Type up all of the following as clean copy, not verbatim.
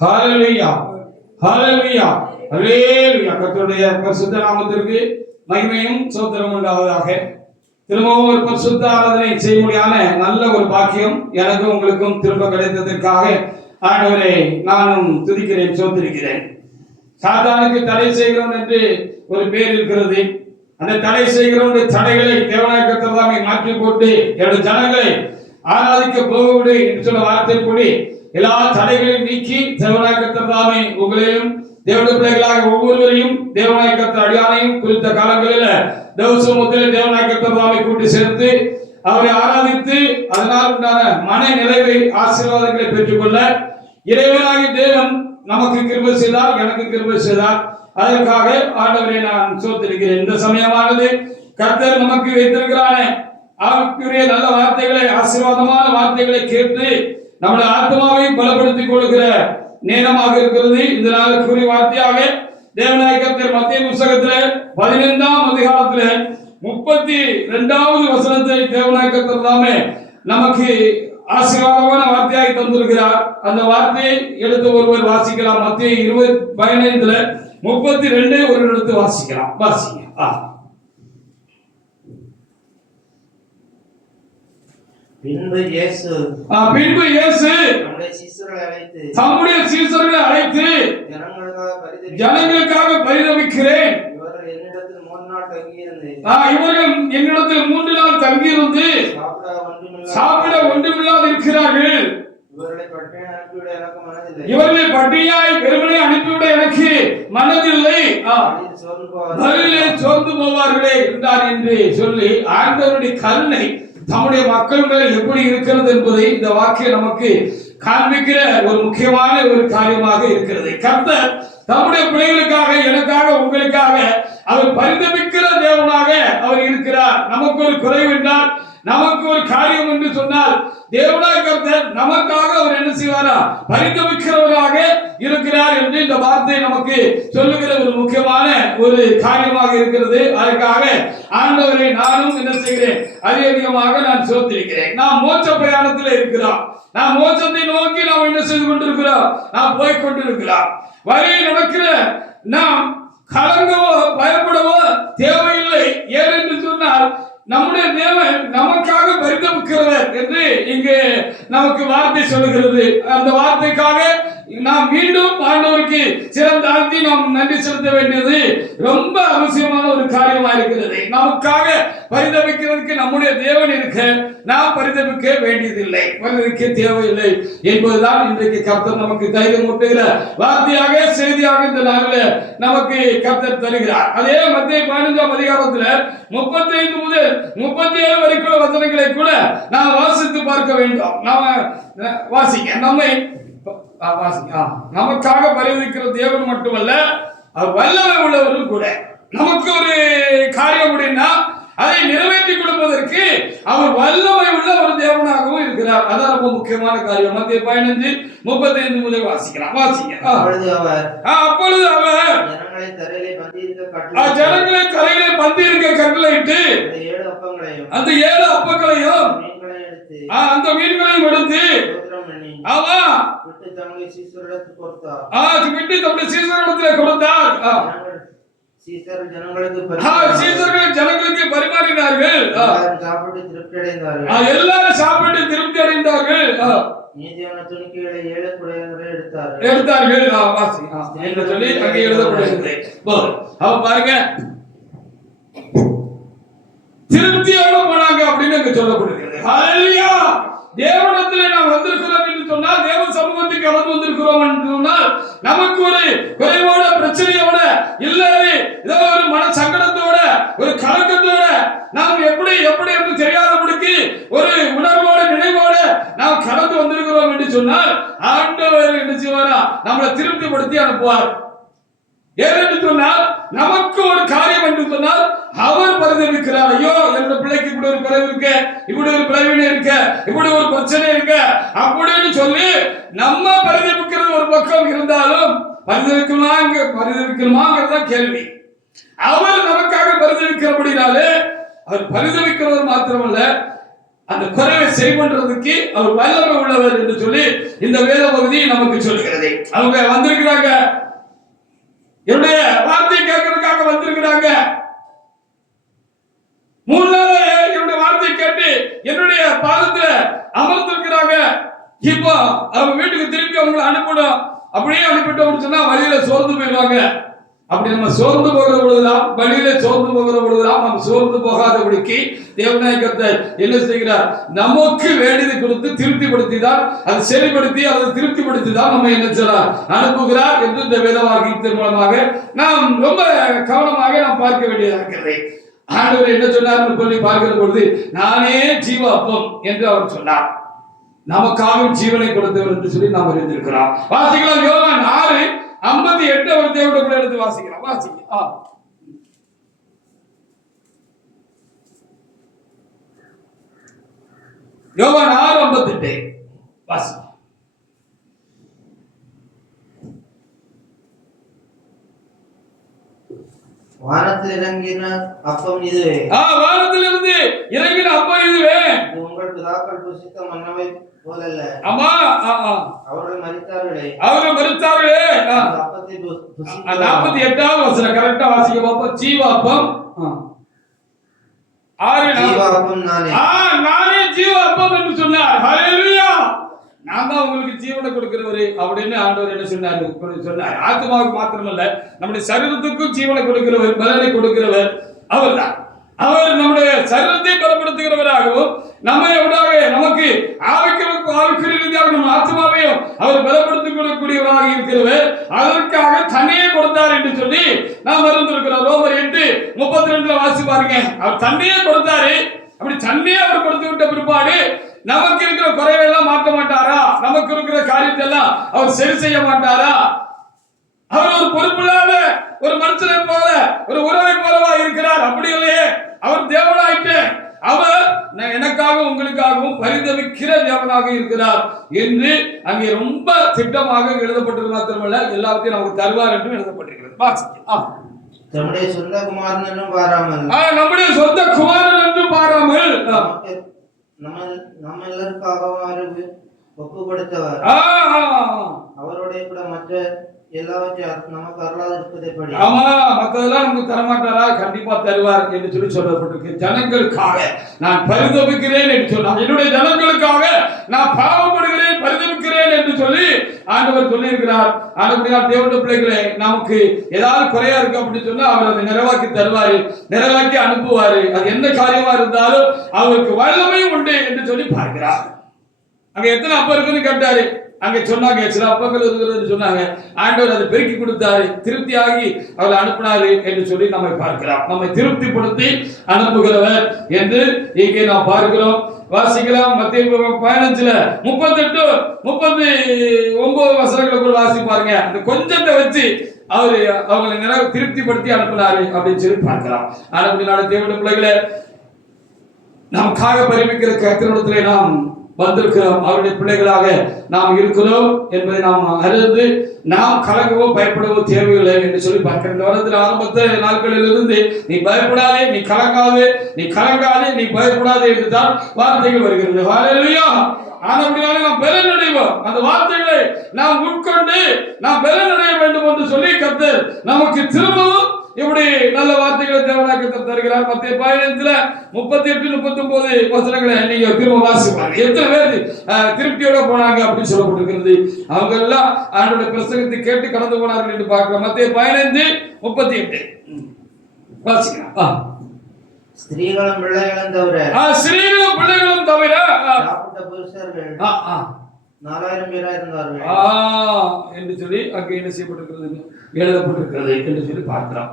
ஹalleluya ஹalleluya ஹalleluya. கர்த்தருடைய பரிசுத்த நாமத்திற்கு மகிமையும் ஸ்தோத்திரம் உண்டாவதாக. திரும்பவும் ஒரு பரிசுத்த ஆராதனை செய்ய முடியாத நல்ல ஒரு பாக்கியம் எனக்கு உங்களுக்கும் திரும்ப கிடைத்ததற்காக ஆண்டவரை நானும் துதிக்கிறேன், ஸ்தோத்திரிக்கிறேன். சாத்தானுக்கு தடை செய்கிறோம் என்று ஒரு பேர் இருக்கிறது. அந்த தடை செய்கிறவனுடைய தடைகளை தேவனாய கர்த்தர் மாற்றி போட்டு என்னுடைய ஜனங்களை ஆராதிக்க போகவிடு என்று சொல்ல வார்த்தைப்படி எல்லா தடைகளையும் நீக்கி தேவனாய கர்த்தர் உங்களையும் தேவனுடைய பிள்ளைகளாக ஒவ்வொருவரையும் தேவனாய கர்த்தர் அடியானையும் குறித்த காலங்களில் தேவசமூகத்தில் தேவனாய கர்த்தர் கூட்டி சேர்த்து அவரை ஆராதித்து அதனால் உண்டான மன நிறைவை ஆசீர்வாதங்களை பெற்றுக்கொள்ள இறைவனாகிய தேவன் நமக்கு கிருபை செய்தார், எனக்கு கிருபை செய்தார். அதற்காக ஆண்டவரை நான் ஸ்தோத்திரிக்கிறேன். இந்த சமயமானது கர்த்தர் நமக்கு வைத்திருக்கிறான ஆவிக்குரிய நல்ல வார்த்தைகளை, ஆசீர்வாதமான வார்த்தைகளை கேட்டு நம்முடைய ஆத்மாவை பலப்படுத்திக் கொள்கிற நேரமாக இருக்கிறது. இந்த நாளுக்குரிய வார்த்தையாக தேவனாய கர்த்தர் மத்தேயு புத்தகத்திலே 15ஆம் அதிகாரத்திலே 32வது வசனத்தை தேவனாய கர்த்தர் தாமே நமக்கு ஆசீர்வாதமான வார்த்தையாக தந்திருக்கிறார். அந்த வார்த்தையை எடுத்து ஒருவர் வாசிக்கலாம். மத்தேயு 20:15 32 ஒரு எடுத்து வாசிக்கலாம். வாசிங்க. பின்பு இயேசு தம்முடைய சீசர்களை அழைத்து ஜனங்களுக்காக பரிதபிக்கிறேன். இவர்கள் என்னிடத்தில் 3 நாள் தங்கியிருந்து சாப்பிட ஒன்றுமில்லாது இருக்கிறார்கள். இவர்களை பட்டினியாய் வெறுமனே அனுப்பிவிட எனக்கு மனதில்லை, வழியிலே சோர்ந்து போவார்களே என்றார் என்று சொல்லி ஆண்டவருடைய கருணை தம்முடைய மக்கள் மேல் எப்படி இருக்கிறது என்பதை இந்த வாக்கியம் நமக்கு காண்பிக்கிற ஒரு முக்கியமான ஒரு காரியமாக இருக்கிறது. கர்த்தர் தம்முடைய பிள்ளைகளுக்காக, எனக்காக, உங்களுக்காக அவர் பரிதபிக்கிற தேவனாக அவர் இருக்கிறார். நமக்கு ஒரு குறைவு என்றால், நமக்கு ஒரு காரியம் என்று சொன்னால் தேவனாய கர்த்தர் நமக்காக அவர் என்ன செய்வாரா? பரிதபிக்கிறவராக இருக்கிறார் என்று இந்த வார்த்தை நமக்கு சொல்லுகிற ஒரு முக்கியமான ஒரு காரியமாக இருக்கிறது. அதற்காக ஆண்டவரை நானும் என்ன செய்கிறேன்? அதிகமாக நான் ஸ்தோத்திரிக்கிறேன். நாம் மோட்ச பிரயாணத்தில் இருக்கிறோம். நாம் மோட்சத்தை நோக்கி நாம் என்ன செய்து கொண்டிருக்கிறோம்? நாம் போய் கொண்டிருக்கிறோம். வழியில் நடக்கிற நாம் கலங்கவோ பயப்படவோ தேவையில்லை. ஏனென்று சொன்னால் நம்முடைய தேவன் நமக்காக பரிதபிக்கிறவர் என்று இங்கு நமக்கு வார்த்தை சொல்லுகிறது. அந்த வார்த்தைக்காக நாம் மீண்டும் ஆண்டவருக்கு சிறந்த தாழ்த்தி நாம் நன்றி செலுத்த வேண்டியது ரொம்ப அவசியமான ஒரு காரியமாக இருக்கிறது. நமக்காக பரிதபிக்கிறதுக்கு நம்முடைய தேவன் இருக்க நாம் பரிதபிக்க வேண்டியதில்லை, பரிதபிக்க தேவையில்லை என்பதுதான் இன்றைக்கு கர்த்தர் நமக்கு தைரியம் ஊட்டுகிற வார்த்தையாக, செய்தியாக இந்த நாளில் நமக்கு கர்த்தர் தருகிறார். அதே மத்தேயு 15ஆம் அதிகாரத்தில் 35 முதல் 37 வரைக்குள்ள வசனங்களை கூட நாம் வாசித்து பார்க்க வேண்டும். நாம வாசிக்க நம்மை நமக்காக பரிதபிக்கிற தேவன் மட்டுமல்ல, அவர் வல்லமை உள்ளவரும் கூட. நமக்கு ஒரு காரியம் அப்படின்னா அதை நிறைவேற்றி கொடுப்பதற்கு அவர் வல்லமை உள்ள ஒரு தேவனாகவும் இருக்கிறார். அதான் ரொம்ப முக்கியமான காரியம். மத்தேயு 15:35 முதல் வாசிக்கலாம். வாசிங்க. அப்பொழுது அவர் ஜனங்களை தரையிலே பந்தியிருக்க கட்டளையிட்டு அந்த 7 அப்பங்களையும் அந்த மீன்களையும் எடுத்து விட்டு தம்முடைய சீசரிடத்தில் கொடுத்தார். சீசர்கள் ஜனங்களுக்கு பரிமாறினார்கள். எல்லாரும் சாப்பிட்டு திருப்தி அடைந்தார்கள். மீதியான துணிக்கைகளை 7 குடையவர்கள் எடுத்தார்கள் என்று சொல்லி அங்கே எழுதப்படுகிறது. அவன் பாருங்க, திருப்தியோட போனாங்க அப்படின்னு அங்க சொல்லப்படுகிறது. ஹல்லேலூயா! தேவனிடத்திலே நாம் வந்திருக்கிறோம் என்று சொன்னால், தேவ சமூகத்துக்கு கடந்து வந்திருக்கிறோம் என்று சொன்னால், நமக்கு ஒரு குறைவோட, பிரச்சனையோட இல்லாது ஏதோ ஒரு மன சங்கடத்தோட, ஒரு கலக்கத்தோட நாம் எப்படி என்று தெரியாதபடிக்கு ஒரு உணர்வோட, நினைவோட நாம் கடந்து வந்திருக்கிறோம் என்று சொன்னால் ஆண்டவர் என்ன செய்வாரா? நம்மளை திருப்திப்படுத்தி அனுப்புவார். ஏனென்று சொன்னால், நமக்கு ஒரு காரியம் என்று சொன்னால் அவர் பரிதபிக்கிறார். ஐயோ, என்னோட பிள்ளைக்கு இப்படி ஒரு குறைவு இருக்க, இப்படி ஒரு பிளவினை இருக்க, இப்படி ஒரு பிரச்சனை இருக்க அப்படின்னு சொல்லி நம்ம பரிதபிக்கிறது ஒரு பக்கம் இருந்தாலும், பரிதபிக்கணுமாங்கிறத கேள்வி. அவர் நமக்காக பரிதபிக்கிறபடினாலே, அவர் பரிதபிக்கிறவர் மாத்திரமல்ல, அந்த குறைவை சரி பண்றதுக்கு அவர் வல்லமை உள்ளவர் என்று சொல்லி இந்த வேத பகுதி நமக்கு சொல்கிறது. அவங்க வந்திருக்கிறாங்க, என்னுடைய வார்த்தையை கேட்கறதுக்காக வந்திருக்கிறாங்க. 3 நாள் என்னுடைய வார்த்தையை கேட்டு என்னுடைய பாதத்துல அமர்ந்திருக்கிறாங்க. இப்போ அவங்க வீட்டுக்கு திருப்பி அவங்களை அனுப்பணும். அப்படியே அனுப்பிட்டோம்னு சொன்னா வழியில சோர்ந்து போயிடுவாங்க. அப்படி நம்ம சோர்ந்து போகிற பொழுதுதான், வழியில சோர்ந்து போகிற பொழுதுதான் நம்ம சோர்ந்து போகாதபடிக்கு தேவநாயகத்தை என்ன செய்கிறார், நமக்கு வேண்டியதை கொடுத்து திருப்திப்படுத்தி தான், அதை சரிப்படுத்தி அதை திருப்திப்படுத்தி தான் நம்ம என்ன செய்யறார், அனுப்புகிறார் என்று இந்த வேத வாக்கியத்தின் மூலமாக நாம் ரொம்ப கவனமாக நாம் பார்க்க வேண்டியதாக இருக்கிறது. ஆண்டவர் என்ன சொன்னார் சொல்லி பார்க்கிற பொழுது, நானே ஜீவ அப்பம் என்று அவர் சொன்னார். நமக்காக ஜீவனை கொடுத்தவர் என்று சொல்லி நாம் அறிந்திருக்கிறோம். வாசிக்கலாம் யோவான் 6:58 அவர் தேவனுடைய கூட எடுத்து வாசிக்கலாம். வாசிக்க யோவான் 6:58 வாசி. வானத்தில் இறங்கின அப்பம் இதுவே. வானத்திலிருந்து இறங்கின அப்பம் இதுவே. உங்கள் பிதாக்கள் புசித்த மன்னவை போலல்ல. ஆமா, அவர்கள் மரித்தார்களே. அவர்கள் மரித்தார்களே. அப்பத்தை 48வது வசனம் கரெக்ட்டா வாசிக்க பாப்போம். ஜீவாப்பம் 6 ஜீவாப்பம் நானே. நானே ஜீவாப்பம் என்று சொன்னார். ஹல்லேலூயா. நான் தான் உங்களுக்கு ஜீவனை கொடுக்கிறவர் அப்படின்னு ஆண்டவர் என்ன சொன்னார். ஆத்மாவுக்கு மாத்திரமல்ல, நம்முடைய சரீரத்துக்கும் ஜீவனை கொடுக்கிறவர், பலனை கொடுக்கிறவர் அவர்தான். அவர் நம்முடைய சரீரத்தை பலப்படுத்துகிறவராகவும் நமக்கு ஆவிக்குரிய ரீதியாக நம்ம ஆத்மாவையும் அவர் பலப்படுத்திக் கொள்ளக்கூடியவராக இருக்கிறவர். அதற்காக தன்னையே கொடுத்தார் என்று சொல்லி நாம் அறிந்திருக்கிறோம். ரோமர் 8:32 வாசி பாருங்க. அவர் தன்னையே கொடுத்தாரு. அப்படி தன்னையே அவர் கொடுத்து விட்ட பிற்பாடு நமக்கு இருக்கிற குறைவெல்லாம் மாற்ற மாட்டாரா? நமக்கு இருக்கிற காரியத்தை எல்லாம் அவர் சரி செய்ய மாட்டாரா? அவர் ஒரு பொறுப்பில்லாத ஒரு மனுஷனை போல, ஒரு உறவை போலவா இருக்கிறார்? அப்படி இல்லையே, அவர் தேவனாயிட்டு அவர் எனக்காக உங்களுக்காகவும் பரிதவிக்கிற தேவனாக இருக்கிறார் என்று அங்கே ரொம்ப திட்டமாக எழுதப்பட்டது மாத்திரமல்ல, எல்லாத்தையும் நமக்கு தருவார் என்று எழுதப்பட்டிருக்கிறது. நம்முடைய சொந்த குமாரன் என்றும் பாராமல், நம்முடைய சொந்த குமாரன் என்று பாராமல் நம்ம எல்லாருக்காக ஒப்பு கொடுத்தவர். அவருடைய கூட மற்ற எல்லாவற்றையும் நமக்கு அருளாது இருப்பதை. ஆமா, மற்றதெல்லாம் நமக்கு தரமாட்டாரா? கண்டிப்பா தருவார் என்று சொல்லப்பட்டிருக்கு. ஜனங்களுக்காக நான் பரிதவிக்கிறேன் என்று சொன்னார். என்னுடைய ஜனங்களுக்காக நான் பாவப்படுகிறேன், பரிதவிக்கிறேன் என்று சொல்லி ஆண்டவர் சொல்லியிருக்கிறார். ஆண்டவரால் தேவனுடைய பிள்ளைகளே, நமக்கு ஏதாவது குறையா இருக்கு அப்படின்னு சொன்னா அவர் அதை நிறைவாக்கி தருவாரு, நிறைவாக்கி அனுப்புவாரு. அது எந்த காரியமா இருந்தாலும் அவருக்கு வல்லமை உண்டு என்று சொல்லி பார்க்கிறார். அங்க எத்தனை அப்ப இருக்குன்னு கேட்டாரு. அங்க சொன்னாங்க சில அப்பங்கள் இருக்கிறது சொன்னாங்க. ஆண்டவர் அதை பெருக்கி கொடுத்தாரு, திருப்தியாகி அவரை அனுப்பினாரு என்று சொல்லி நம்ம பார்க்கிறோம். நம்மை திருப்திப்படுத்தி அனுப்புகிறவர் என்று இங்கே நாம் பார்க்கிறோம். வாசிக்கலாம். மத்தேயு 15:38-39 வசனங்களுக்குள் வாசி பாருங்க. அந்த கொஞ்சத்தை வச்சு அவங்களை திருப்திப்படுத்தி அனுப்பினாரு அப்படின்னு சொல்லி பார்க்கலாம். அனுப்பினால தேவனுடைய பிள்ளைகளை நமக்காக பரிமிக்கிற கர்த்தரிடத்திலே நாம் வந்திருக்கிறோம். அவருடைய பிள்ளைகளாக நாம் இருக்கிறோம் என்பதை நாம் அறிந்து நாம் கலங்கவோ பயப்படவோ தேவையில்லை என்று சொல்லி பார்க்கிறோம். இந்த வருடத்தில் ஆரம்பத்த நாட்களில் இருந்து நீ பயப்படாதே, நீ கலங்காதே, நீ பயப்படாதே என்று தான் வார்த்தைகள் வருகிறது. ஹல்லேலூயா. ஆனபடியாலே நாம் பலன் அடைவோம். அந்த வார்த்தைகளை நாம் உட்கொண்டு நாம் பலன் அடைய வேண்டும் என்று சொல்லி கர்த்தர் நமக்கு திரும்பவும் இப்படி நல்ல வார்த்தைகளை தேவனாக தருகிறார். மத்தேயு 15:38-39 வசனங்களை நீங்க திரும்ப வாசிப்பாங்க. எத்தனை பேர் திருப்தியோட போனாங்க அப்படின்னு சொல்லப்பட்டிருக்கிறது. அவங்க எல்லாம் அவருடைய பிரசங்கத்தை கேட்டு கடந்து போனார்கள் என்று பார்க்கிறோம். மத்தேயு 15:38 வாசிக்கலாம். ஸ்திரீகளும் பிள்ளைகளும் தவிர புருஷர்கள் 4000 பேரா இருந்தார்கள் என்று சொல்லி அங்கே என்ன செய்யப்பட்டிருக்கிறது, எழுதப்பட்டிருக்கிறது என்று சொல்லி பார்க்கிறோம்.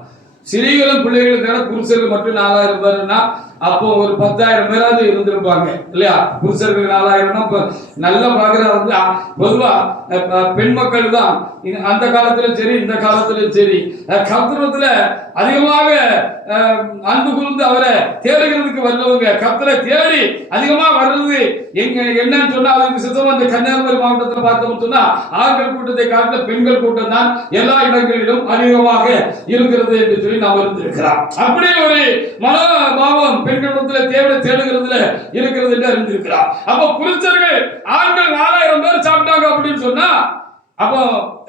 ஸ்திரீகளும் பிள்ளைகளும் தவிர புருஷர்கள் மட்டும் 4000 பேர்னா அப்போ ஒரு 10,000 பேராவது இருந்திருப்பாங்க இல்லையா? புருஷர்கள் 4000 நல்லா பார்க்கிறது. பொதுவா பெண் மக்கள் தான் அந்த காலத்திலும் சரி இந்த காலத்திலும் சரி கர்த்தரத்துல அதிகமாக அன்பு கூர்ந்து அவரை தேடுகிறதுக்கு வந்தவங்க. கர்த்தரை தேடி அதிகமா வர்றது என்னன்னு சொன்னா, அதுக்கு சித்தமா இந்த கன்னியாகுமரி மாவட்டத்தில் பார்த்தோம்னு சொன்னா ஆண்கள் கூட்டத்தை காட்டில பெண்கள் கூட்டம் தான் எல்லா இடங்களிலும் அதிகமாக இருக்கிறது என்று சொல்லி நாம் இருந்திருக்கிறோம். அப்படி ஒரு மனோபாவம் பெண்களிடத்துல தேவனை தேடுகிறதுல இருக்கிறது என்று அறிந்திருக்கிறார். அப்ப புருஷர்கள் ஆண்கள் 4000 பேர் சாப்பிட்டாங்க அப்படின்னு சொன்னா அப்போ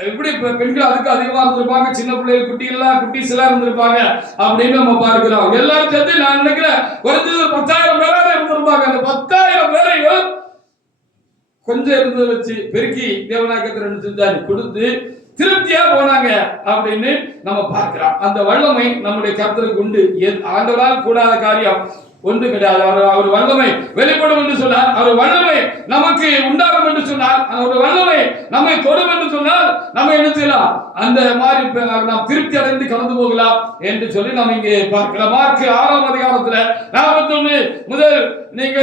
எப்படி பெண்கள் அதுக்கு அதிகமா இருந்திருப்பாங்க, சின்ன பிள்ளைகள் குட்டீஸ் எல்லாம் இருந்திருப்பாங்க அப்படின்னு நம்ம பார்க்கிறோம். எல்லாரும் சேர்த்து நான் நினைக்கிறேன் குறைஞ்சது 10,000 பேராக இருந்திருப்பாங்க. அந்த 10,000 பேரையும் கொஞ்சம் இருந்ததை வச்சு பெருக்கி தேவநாயகத்தை கொடுத்து திருப்தியா போனாங்க அப்படின்னு நம்ம பார்க்கிறோம். அந்த வல்லமை நம்முடைய கர்த்தருக்கு உண்டு. ஆண்டவரால் கூடாத காரியம் ஒன்று கிடையாது. அவர் வல்லமை வெளிப்படும் என்று சொன்னார். அவர் வல்லமை நமக்கு உண்டாகும் என்று சொன்னார். அவர் வல்லமை நம்மை தொடும் என்று சொன்னால் நம்ம என்ன செய்யலாம், அந்த மாதிரி நாம் திருப்தி அடைந்து கடந்து போகலாம் என்று சொல்லி நாம் இங்கே பார்க்கலாம். மார்க் 6ஆம் அதிகாரத்துல 41 முதல் நீங்க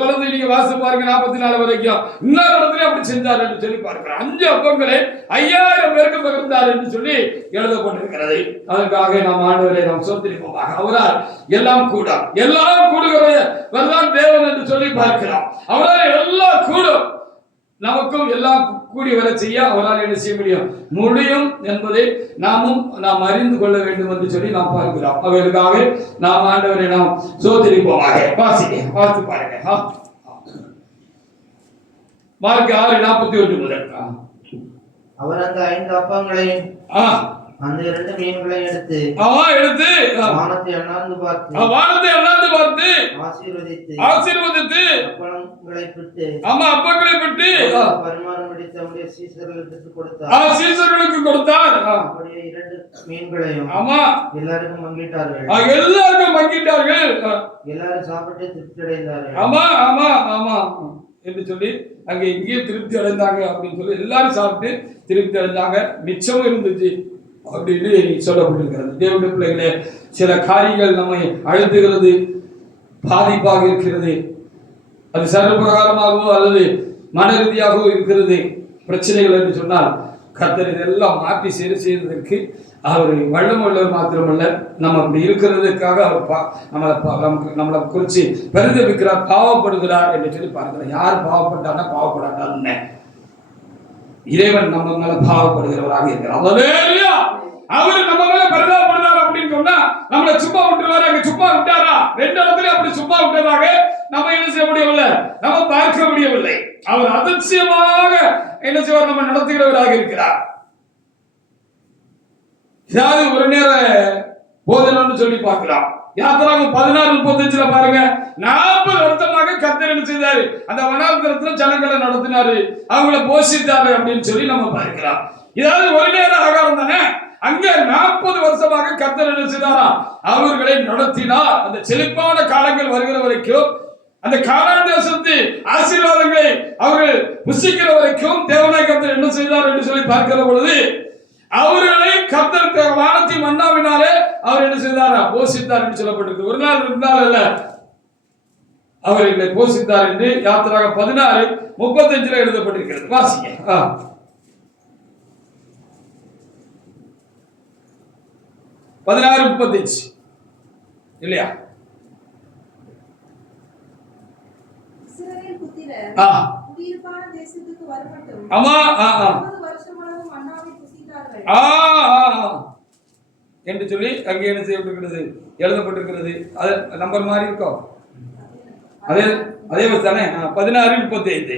தொடர்ந்து நீங்க வாசித்து பாருங்க 44 வரைக்கும். இன்னொரு இடத்துல அப்படி செஞ்சார் என்று சொல்லி பார்க்கிறோம். 5 அப்பங்களை 5000 பேருக்கு பகிர்ந்தார் என்று சொல்லி எழுதப்பட்டிருக்கிறது. அதற்காக நாம் ஆண்டவரை நாம் ஸ்தோத்திரிப்போமாக. அவரால் எல்லாம் கூடும், எல்லாம் கூடுகிறவர்தான் தேவன் என்று சொல்லி பார்க்கிறோம். அவரால் எல்லாம் கூடும். நமக்கும் எல்லாம் கூடி வர செய்ய அவரால் என்ன செய்ய முடியும் என்பதை நாம் அறிந்து கொள்ள வேண்டும் என்று சொல்லி நாம் பார்க்கிறோம். அவர்களுக்காக நாம் ஆண்டவரை நாம் ஸ்தோத்திரிப்போமாக. வாசித்து பாருங்க. மார்க் 6:41 முதல். அவர் அந்த 5 அப்பங்களையும் அந்த 2 மீன்களையும் எடுத்து வானத்தை அண்ணாந்து பார்த்து ஆசீர்வதித்து அப்பங்களை பிட்டு பரிமாறும்படி தம்முடைய சீசர்களுக்கு கொடுத்தார். அப்படியே 2 மீன்களையும் எல்லாருக்கும் பங்கிட்டார்கள். எல்லாரும் சாப்பிட்டு திருப்தி அடைந்தார்கள் என்று சொல்லி அங்க இங்கே திருப்தி அடைந்தாங்க அப்படின்னு சொல்லி எல்லாரும் சாப்பிட்டு திருப்தி அடைந்தாங்க. மிச்சமும் இருந்துச்சு அப்படின்னு சொல்லப்பட்டிருக்கிறது. தேவனுடைய பிள்ளைகளே, சில காரியங்கள் நம்மை அழுத்துகிறது, பாதிப்பாக இருக்கிறது. அது சர்வபிரகாரமாகவோ அல்லது மன ரீதியாகவோ இருக்கிறது பிரச்சனைகள் என்று சொன்னால் கர்த்தர் இதெல்லாம் மாற்றி சரி செய்வதற்கு அவர் வல்லமை உள்ளவர் மாத்திரமல்ல, நம்ம அப்படி இருக்கிறதுக்காக அவர் நம்மளை குறித்து பரிதபிக்கிறார், பாவப்படுகிறார் என்று சொல்லி பார்க்கிறோம். யார் பாவப்பட்டானா பாவப்படாட்டான்னு இறைவன் நம்ம மேல பாவப்படுகிறவராக இருக்கிறார். அவர் நம்ம மேல பரிதாபப்படுறார் அப்படின்னு சொன்னா நம்மளை சும்மா விட்டுருவாரு. அங்க சும்மா விட்டாரா? 2 இடத்துல அப்படி சும்மா விட்டதாக நம்ம என்ன செய்ய முடியவில்லை, நம்ம பார்க்க முடியவில்லை. அவர் அதிர்ச்சியமாக என்ன செய்வார், நம்ம நடத்துகிறவராக இருக்கிறார். ஏதாவது ஒரு நேர போதனம்னு சொல்லி பார்க்கலாம். யாத்திராகம் 16:35 பாருங்க, 40 வருஷமாக கர்த்தர் என்ன செய்தாரு, அந்த வனாந்தரத்துல ஜனங்களை நடத்தினாரு, அவங்கள போஷித்தாரு அப்படின்னு சொல்லி நம்ம பார்க்கலாம். இதாவது ஒரு நேர ஆகாரம் தானே. அங்க 40 வருஷமாக கர்த்தர் என்ன செய்தாரா, அவர்களை நடத்தினார். அந்த செழிப்பான காலங்கள் வருகிற வரைக்கும், அந்த கானான் தேசத்து ஆசீர்வாதங்களை அவர்கள் புசிக்கிற வரைக்கும் தேவனாய் கர்த்தர் என்ன செய்தார் என்று சொல்லி பார்க்கிற பொழுது அவர்களை கர்த்தர் வானத்தின் மன்னாவினாலே அவர் என்ன செய்தாரா, போஷித்தார் என்று சொல்லப்பட்டிருக்கு. ஒரு நாள் 2 நாள் அல்ல, அவர்களை போஷித்தார் என்று யாத்திராகம் 16:35 எழுதப்பட்டிருக்கிறது. வாசிங்க. 16:35 இல்லையா? இஸ்ரவேல் புத்திரர் குடியிருப்பான தேசத்துக்கு வரப்பட்டு ஆமா 40 வருஷமாக மன்னாவை புசித்தார்கள் என்று சொல்லி அங்கே என்ன செய்யப்பட்டிருக்கிறது, எழுதப்பட்டிருக்கிறது. அது நம்பர் மாதிரி இருக்கும். அதே தானே 16:35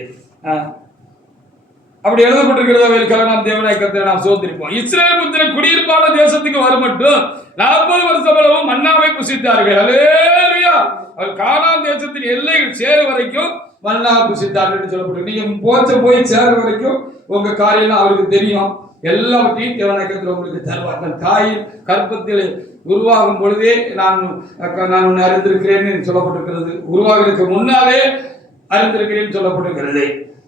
அப்படி எழுதப்பட்டிருக்கிறது. அவர்களுக்காக நாம் தேவனாய் கர்த்தரை நாம் ஸ்தோத்திரிப்போம். இஸ்ரவேல் புத்திரர் குடியிருப்பான தேசத்துக்கு வரும் மட்டும் 40 வருஷம் மன்னாவை புசித்தார்கள். அல்லேலூயா. அவர் கானான் தேசத்தின் எல்லைகள் சேர வரைக்கும் மன்னாவை புசித்தார்கள் என்று சொல்லப்பட்டிருக்கு. நீங்க போய் சேர வரைக்கும் உங்க காரியம் அவருக்கு தெரியும். எல்லாவற்றையும் தேவனாய் கர்த்தர் உங்களுக்கு தருவார். நான் தாயின் கற்பத்தில் உருவாகும் பொழுதே நான் உன்னை அறிந்திருக்கிறேன் சொல்லப்பட்டிருக்கிறது. உருவாகிறதுக்கு முன்னாலே அறிந்திருக்கிறேன் சொல்லப்பட்டிருக்கிறது.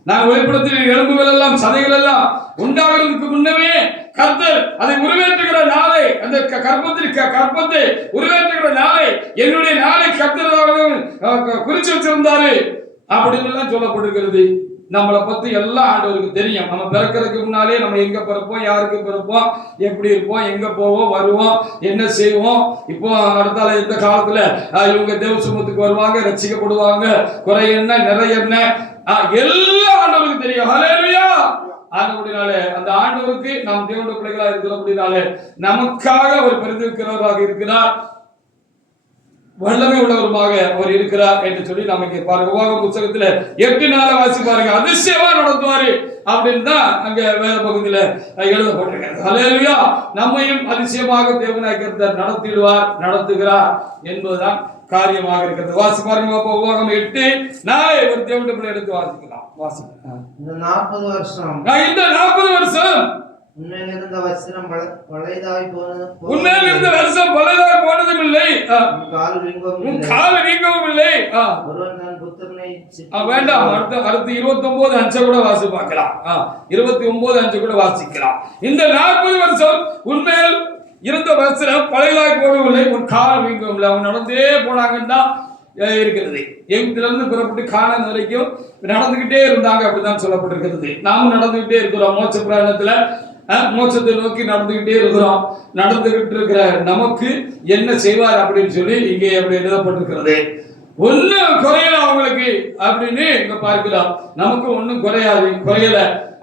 நான் வெளிப்படுத்தின எலும்புகள் எல்லாம் சதைகள் எல்லாம் உண்டாகிறதுக்கு முன்னமே கர்த்தர் அதை உருவேற்றுகிற நாளை, அந்த கற்பத்தை உருவேற்றுகிற நாளை, என்னுடைய நாளை கர்த்தர் குறிச்சு வச்சிருந்தாரு அப்படின்னு எல்லாம் சொல்லப்பட்டிருக்கிறது. நம்மளை பத்தி எல்லாம் ஆண்டவருக்கு தெரியும். நம்ம பிறக்கிறதுக்கு முன்னாலே நம்ம எங்க பிறப்போம், யாருக்கு பிறப்போம், எப்படி இருப்போம், எங்க போவோம், வருவோம், என்ன செய்வோம். இப்போ அடுத்தால இந்த காலத்துல இவங்க தேவ சமூகத்துக்கு வருவாங்க, ரட்சிக்கப்படுவாங்க, குறை என்ன நிறைய என்ன எல்லாம் ஆண்டவருக்கு தெரியும். ஹல்லேலூயா. ஆண்டவருடைய அந்த ஆண்டவருக்கு நாம் தேவனுடைய பிள்ளைகளா இருக்கிறபடினாலே நமக்காக அவர் பரிந்துரைக்கிறவராக இருக்கிறார். வல்லமை உள்ளவருமாக அவர் இருக்கிறார் என்று சொல்லி நம்ம இங்கே பாருங்க. உபாகம புத்தகத்துல 8:4 வாசி பாருங்க. அதிசயமா நடத்துவாரு அப்படின்னு தான் அங்க வேத பகுதியில எழுதப்பட்டிருக்கிறது. ஹல்லேலூயா. நம்மையும் அதிசயமாக தேவனாய் கர்த்தர் நடத்திடுவார், நடத்துகிறார் என்பதுதான் காரியமாக இருக்கிறது. வாசி பாருங்க. உபாகமம் 8:4 ஒரு தேவனுடைய பிள்ளை எடுத்து வாசிக்கலாம். வாசிக்கலாம். இந்த 40 வருஷம் இந்த 40 வருஷம் உன்மேல் இருந்த வஸ்திரம் பழையதாய் உன்மேல் இருந்த வருஷம் பழையதாய் போனதும் இல்லை, உன் கால் வீங்கவும் இல்லை. ஒருவன் தன் புத்திரனை வேண்டாம். அடுத்து 29:5 கூட வாசி பார்க்கலாம். 29:5 கூட வாசிக்கலாம். இந்த 40 வருஷம் உன்மேல் இருந்த வஸ்திரம் பழையதாய் போகவில்லை, உன் கால் வீங்கவும் இல்லை. அவன் நடந்தே போனாங்கன்னு தான் இருக்கிறது. எகிப்திலிருந்து புறப்பட்டு கானான் வரைக்கும் நடந்துகிட்டே இருந்தாங்க அப்படிதான் சொல்லப்பட்டிருக்கிறது. நாமும் நடந்துகிட்டே இருக்கிறோம். மோட்ச பிரயாணத்துல மோட்சத்தை நோக்கி நடந்துகிட்டே இருக்கிறோம். நடந்துகிட்டு இருக்கிற நமக்கு என்ன செய்வார் அப்படின்னு சொல்லி இங்கே அப்படி எழுதப்பட்டிருக்கிறது. ஒன்னும் குறையல அவங்களுக்கு அப்படின்னு இங்க பார்க்கலாம். நமக்கு ஒன்னும் குறையல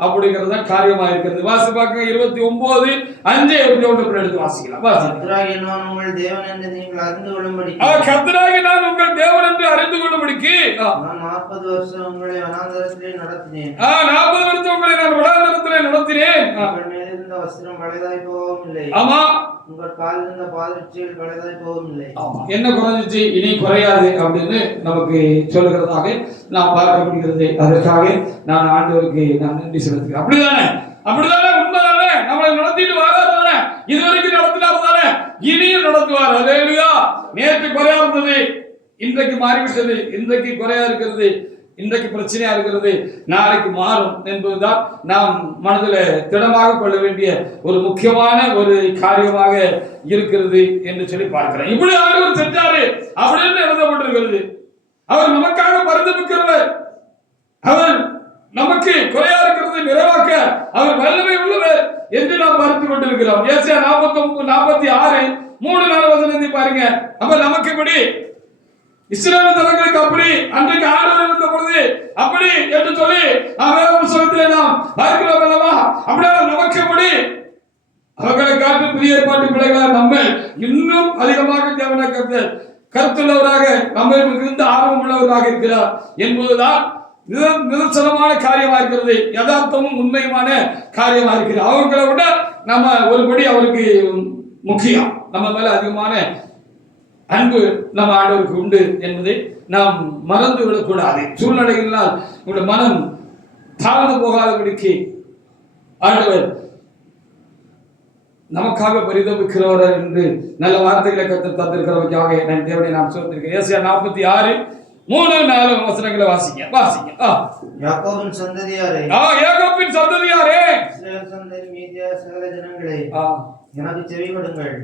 அப்படிங்கிறது தான் காரியமா இருக்கிறது. வாசி பார்க்க 29:5 எடுத்து வாசிக்கலாம். கர்த்தராகிய நான் உங்கள் தேவன் என்று நீங்கள் அறிந்து கொள்ளும்படிக்கு கர்த்தராகிய நான் உங்கள் தேவன் என்று அறிந்து கொள்ளும்படிக்கு நான் 40 வருஷம் உங்களை வனாந்தரத்திலே நடத்தினேன். 40 வருஷம் உங்களை நான் வனாந்தரத்திலே நடத்தினேன். உங்கள் மேல் இருந்த வஸ்திரம் பழையதாய் போகவும் இல்லை, ஆமா, உங்கள் காலில் இருந்த பாதரட்சிகள் பழையதாய் போகவும் இல்லை. என்ன குறைஞ்சிச்சு, இனி குறையாது அப்படின்னு நமக்கு சொல்லுகிறதாக நாம் பார்க்க முடிகிறது. அதற்காக நான் ஆண்டவருக்கு நான் நன்றி செலுத்துகிறேன். அப்படிதானே உண்மைதானே? நம்மளை நடத்திட்டு வராதானே, இதுவரைக்கும் நடத்தினார் தானே, இனியும் நடத்துவார். ஹல்லேலூயா. நேற்று குறையா இருந்தது, இன்றைக்கு மாறிவிட்டது. இன்றைக்கு குறையா இருக்கிறது, இன்றைக்கு பிரச்சனையா இருக்கிறது, நாளைக்கு மாறும் என்பதுதான் நாம் மனதில் திடமாக கொள்ள வேண்டிய ஒரு முக்கியமான ஒரு காரியமாக இருக்கிறது என்று சொல்லி பார்க்கிறேன். இப்படி ஆண்டவர் செஞ்சாரு அப்படின்னு எழுதப்பட்டிருக்கிறது. அவர் நமக்காக பரிதபிக்கிறவர், அவர் நமக்கு குறையா இருக்கிறது நிறைவாக்க அவர் வல்லமை உள்ளவர் என்று நாம் பார்த்து கொண்டிருக்கிறோம். ஏசாயா 46:3-4 பாருங்க. அப்ப நமக்கு இப்படி இஸ்ரவேல் ஜனங்களுக்கு அப்படி அன்றைக்கு ஆண்டவர் இருந்த பொழுது அப்படி என்று சொல்லி புத்தகத்திலே நாம் பார்க்கிறோம் அல்லவா? அப்படியே நமக்கு எப்படி அவர்களை காட்டு புதிய ஏற்பாட்டு பிள்ளைகளாக நம்ம இன்னும் அதிகமாக தேவனாய் கர்த்தர் கருத்துள்ளவராக நம்ம மிகுந்த ஆர்வம் உள்ளவராக இருக்கிறார் என்பதுதான் நிதர்சனமான காரியமா இருக்கிறது. யதார்த்தமும் உண்மையுமான காரியமா இருக்கிறது. அவர்களை விட நம்ம ஒருபடி அவருக்கு முக்கியம். நம்ம மேல அதிகமான அன்பு நம்ம ஆண்டவருக்கு உண்டு என்பதை நாம் மறந்து விடக்கூடாது. சூழ்நிலைகளால் உங்களுடைய மனம் தாழ்ந்து போகாதபடிக்கு ஆண்டவர் நமக்காக பரிதபிக்கிறவர் என்று நல்ல வார்த்தைகளை கற்றுத் தந்திருக்கிறவர்களுக்காக நான் தேவனை நாம் சொல்லியிருக்கிறேன். ஏசாயா 46:3-4 வாசிங்க. யாக்கோபின் சந்ததியாரே, யாக்கோபின் சந்ததியாரே, இஸ்ரவேல் சந்ததியின் மீதியான சகல ஜனங்களே, எனக்கு செவி கொடுங்கள்.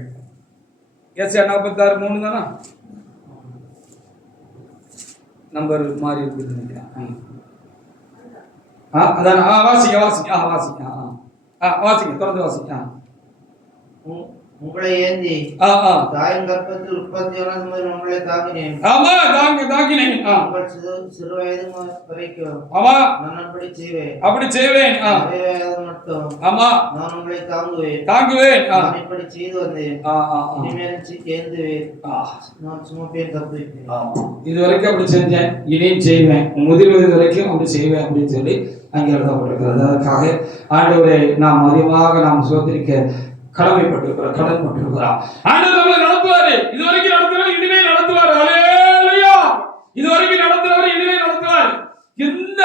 ஏசாயா 46:3 தானா நம்பர் மாறி இருக்குது நினைக்கிறேன். அதான் வாசிங்க தொடர்ந்து வாசிங்க. உங்களை ஏந்தி தாயின் கர்ப்பத்தில் உற்பத்தியானது முதல் உங்களை தாங்கினேன். ஆமா, தாங்கினேன். உங்கள் சிறு வயது வரைக்கும் ஆமா நான் அப்படி செய்வேன். மட்டும் ஆமா நான் உங்களை தாங்குவேன். நான் இப்படி செய்து வந்தேன். இனிமேல் ஏந்துவேன், நான் சுமப்பேன், தப்புவேன். இது வரைக்கும் அப்படி செஞ்சேன், இனியும் செய்வேன், முதிர் வயது வரைக்கும் அப்படி செய்வேன் அப்படின்னு சொல்லி அங்கே எழுதப்பட்டிருக்கிறது. அதற்காக ஆண்டவரை நாம் அதிகமாக நாம் சோதரிக்க கடமைப்பட்டிருக்கிறோம், கடன்பட்டிருக்கிறோம். ஆண்டவர் நம்மளை நடத்துவாரு. இதுவரைக்கும் நடத்துறவர் இனிமே நடத்துவார். ஹல்லேலூயா. இதுவரைக்கும் நடத்துறவர் இனிமே நடத்துவார். இந்த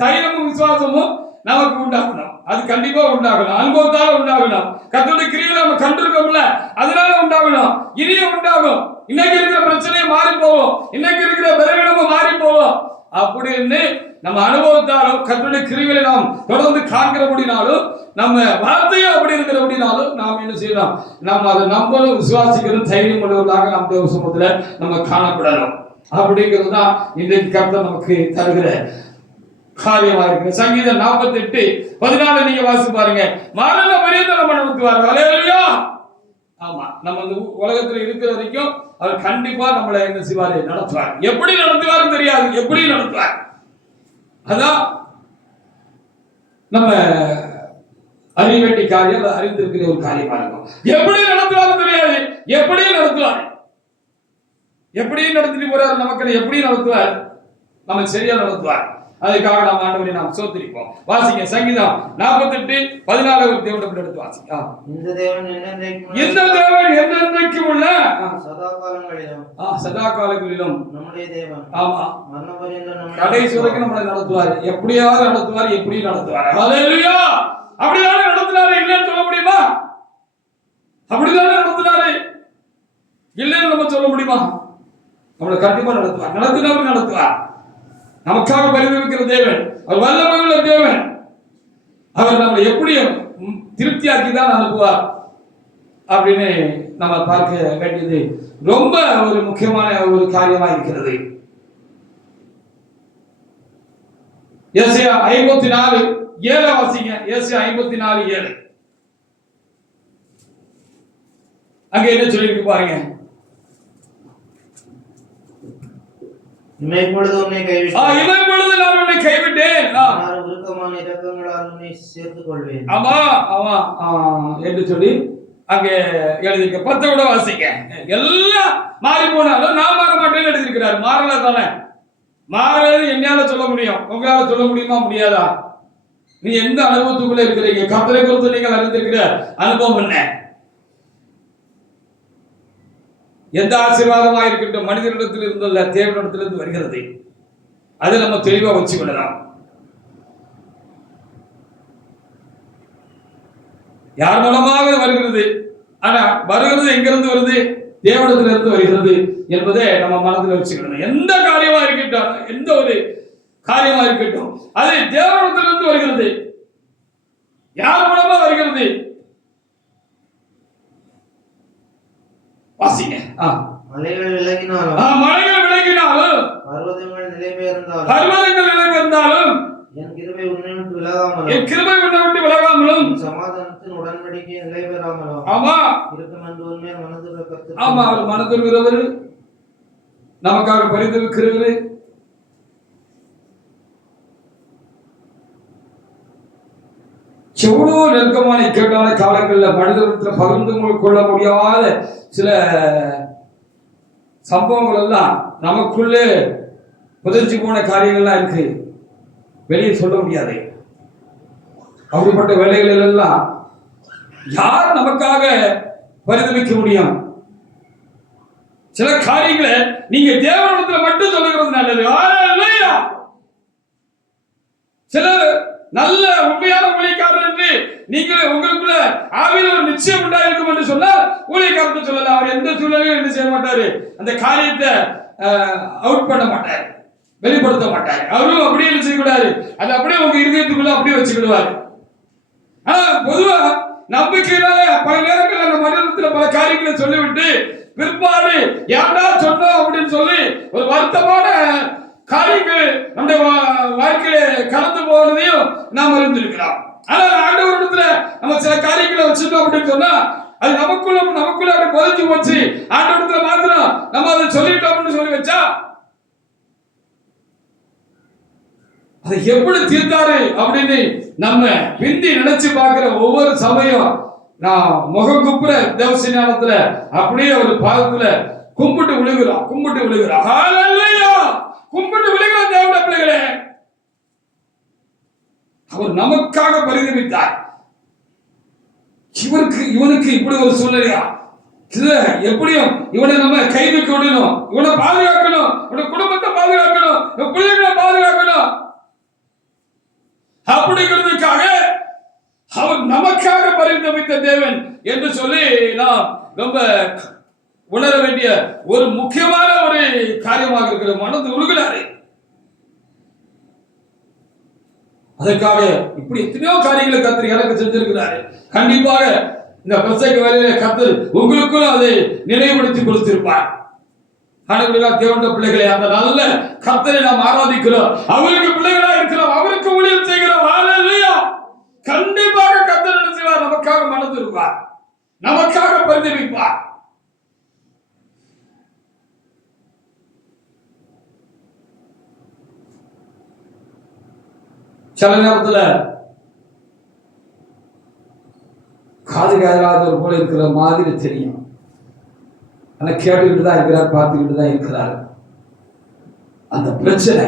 தைரியமும் விசுவாசமும் நமக்கு உண்டாகணும். அது கண்டிப்பா உண்டாகணும். அனுபவத்தால உண்டாகணும். கர்த்தருடைய கிரியைகளை நம்ம கண்டிருக்கோம்ல, அதனால உண்டாகணும். இனியும் உண்டாகும். இன்னைக்கு இருக்கிற பிரச்சனையை மாறி போவோம், இன்னைக்கு இருக்கிற பலவீனமும் மாறி போவோம் அப்படின்னு நம்ம அனுபவத்தாலும் கர்த்தருடைய கிரியைகளை நாம் தொடர்ந்து காண்கிறபடினாலும் நம்ம வார்த்தையும் அப்படி இருக்கிறபடினாலும் நாம் என்ன செய்யலாம், நாம் அதை நம்பணும், விசுவாசிக்கணும், தைரியம் உள்ளவர்களாக நாம் தேவ சமூகத்துல நம்ம காணப்படணும். அப்படிங்கிறது தான் இன்றைக்கு கர்த்தர் நமக்கு தருகிற காரியமா இருக்கு. சங்கீதம் 48:14 நீங்க வாசி பாருங்க. மரண பரியந்தம் நம்ம நடத்துவார். ஹல்லேலூயா. ஆமா, நம்ம இந்த உலகத்துல இருக்கிற வரைக்கும் அவர் கண்டிப்பா நம்மளை என்ன செய்வாரு, நடத்துவார். எப்படி நடத்துவார் தெரியாது, எப்படி நடத்துவார் அதான் நம்ம அறிய வேண்டிய காரியம், அறிந்திருக்கிற ஒரு காரியமா இருக்கும். எப்படி நடத்துவார் தெரியாது, எப்படி நடத்துவார், எப்படி நடத்திட்டு போறார் நமக்கு, எப்படி நடத்துவார், நம்ம சரியா நடத்துவார். அதுக்காக நம்ம ஆண்டவரை நாம் சோத்திரிப்போம். வாசிங்க சங்கீதம் 48:14 தேவனுடைய எடுத்து வாசிங்க. இந்த தேவன் என்னென்றைக்கும் உள்ள சதா காலங்களிலும் நம்முடைய தேவன். ஆமா, மரணம் பரியந்தம் கடைசி வரைக்கும் நம்மளை நடத்துவார். எப்படியாவது நடத்துவார், எப்படி நடத்துவார். ஹல்லேலூயா. அப்படிதானே நடத்துனாரு, இல்லைன்னு சொல்ல முடியுமா? அப்படிதானே நடத்துனாரு, இல்லைன்னு நம்ம சொல்ல முடியுமா? நம்மளை கண்டிப்பா நடத்துவார். நடத்தினவர் நடத்துவார். நமக்காக பரிதவிக்கிற தேவன், அவர் வல்லமையுள்ள தேவன். அவர் நம்மளை எப்படி திருப்தியாக்கி தான் அனுப்புவார் அப்படின்னு நம்ம பார்க்க வேண்டியது ரொம்ப ஒரு முக்கியமான ஒரு காரியமா இருக்கிறது. ஏசாயா 54:7 வாசிங்க. ஏசாயா 54:7 அங்க என்ன சொல்லிருக்கு பாருங்க. இமைப்பொழுது உன்னை கைவிட்டேன், இமைப்பொழுது நான் உன்னை கைவிட்டேன், உருக்கமான இரக்கங்களால் உன்னை சேர்த்துக் கொள்வேன். ஆமா ஆமா என்று சொல்லி அங்கே எழுதிக்க. 10 கூட வாசிங்க. எல்லாம் மாறி போனாலும் நான் மாற மாட்டேன்னு எழுதியிருக்கிறார். மாறல தானே, மாறலன்னு என்னால சொல்ல முடியும், உங்களால சொல்ல முடியுமா? முடியாதா? நீ எந்த அனுபவத்துக்குள்ள இருக்கிறீங்க? கர்த்தரை குறித்து நீங்கள் அறிந்திருக்கிற அனுபவம் என்ன? எந்த ஆசீர்வாதமா இருக்கட்டும் மனிதனிடத்தில் இருந்தல்ல, தேவனிடத்திலிருந்து வருகிறது. அதை நம்ம தெளிவா வச்சு விடலாம். யார் மூலமாக வருகிறது, ஆனா வருகிறது எங்கிருந்து வருது? தேவனிடத்திலிருந்து வருகிறது என்பதை நம்ம மனதில் வச்சுக்கணும். எந்த காரியமா இருக்கட்டும், எந்த ஒரு காரியமா இருக்கட்டும், அது தேவனிடத்திலிருந்து வருகிறது. யார் மூலமா வருகிறது? வாசிங்க. மலைகள் விலகினாலும், பர்வதங்கள் நிலைபெயர்ந்தாலும் என் கிருபை உன்னை விட்டு விலகாமலும் சமாதானத்தின் உடன்படிக்கை நிலைபெறாமலும் இருக்கும் என்று உண்மையை மனதில் கர்த்தர். ஆமா, அவர் மனதில் நமக்காக பரிதவிக்கிறவரு. எவ்வளோ நெருக்கமான இக்கட்டான காலங்களில் மனிதத்தில் பகிர்ந்து கொள்ள முடியாத சில சம்பவங்கள் எல்லாம் நமக்குள்ளே புதைச்சு போன காரியங்கள்லாம் இருக்கு, வெளியே சொல்ல முடியாது. அப்படிப்பட்ட வேலைகளில் எல்லாம் யார் நமக்காக பரிதவிக்க முடியும்? சில காரியங்களை நீங்க தேவனிடத்துல மட்டும் சொல்லுகிறது நல்லது. சில நல்ல உண்மையான ஊழியக்காரர் என்று நீங்கள் உங்களுக்குள்ள ஆவியில் ஒரு நிச்சயம் உண்டாயிருக்கும் என்று சொன்னால் ஊழியக்காரத்தை சொல்லல. அவர் எந்த சூழ்நிலையும் என்ன செய்ய மாட்டாரு, அந்த காரியத்தை அவுட் பண்ண மாட்டார், வெளிப்படுத்த மாட்டார். அவரும் அப்படியே என்ன செய்யக்கூடாது, அது அப்படியே உங்க இருதயத்துக்குள்ள அப்படியே வச்சுக்கிடுவாரு. ஆனா பொதுவா நம்பிக்கையினால பல நேரங்களில் நம்ம மனிதத்துல பல காரியங்களை சொல்லிவிட்டு பிற்பாடு ஏன்டா சொன்னோம் அப்படின்னு சொல்லி ஒரு வருத்தமான காரியங்கள் நம்முடைய வாழ்க்கையில கடந்து போனதையும் நாம் அறிந்திருக்கிறோம். ஆனால் ஆண்டவரிடத்துல நம்ம சில காரியங்களை வச்சிருந்தோம் அப்படின்னு சொன்னா அது நமக்குள்ள அப்படி புதைஞ்சு போச்சு. ஆண்டவரிடத்துல மாத்திரம் நம்ம அதை சொல்லிட்டோம்னு சொல்லி வச்சா அதை எப்படி தீர்த்தாரு அப்படின்னு நம்ம பிந்தி நினைச்சு பார்க்கிற ஒவ்வொரு சமயம் நான் முகம் குப்புற தேவசன்னியானத்துல அப்படியே ஒரு பாதத்துல கும்பிட்டு விழுகிறோம். ஹல்லேலூயா, கும்பிட்டு விழுகிறோம். தேவனுடைய பிள்ளைகளே, அவர் நமக்காக பரிதவித்தார். இவனுக்கு இப்படி ஒரு சூழ்நிலையா, எப்படியும் இவனை நம்ம கைதுக்கு விடணும், இவனை பாதுகாக்கணும், இவனுடைய குடும்பத்தை பாதுகாக்கணும், பிள்ளைகளை பாதுகாக்கணும் அப்படிங்கிறதுக்காக அவர் நமக்காக பரிதவித்த தேவன் என்று சொல்லி நாம் ரொம்ப உணர வேண்டிய ஒரு முக்கியமான ஒரு காரியமாக இருக்கிற மனது உருகிறாரு. அதற்காக இப்படி எத்தனையோ காரியங்களை கர்த்தர் எனக்கு செஞ்சிருக்கிறாரு. கண்டிப்பாக இந்த பிரசங்க வேலையில கர்த்தர் உங்களுக்கும் அதை நினைவுபடுத்தி கொடுத்திருப்பார். தேவனுடைய பிள்ளைகளை, அந்த நல்ல கர்த்தரை நாம் ஆராதிக்கிறோம், அவருக்கு பிள்ளைகளா இருக்கிறோம், அவருக்கு ஊழியம் செய்கிறோம். ஹல்லேலூயா. கண்டிப்பாக கர்த்தர் என்ன செய்வார், நமக்காக மனது இருப்பார், நமக்காக பரிதவிப்பார். சில நேரத்துல காது காதலாதவர் போல இருக்கிற மாதிரி தெரியும். ஆனா கேட்டுக்கிட்டு தான் இருக்கிறார், பார்த்துக்கிட்டு தான் இருக்கிறார். அந்த பிரச்சனை,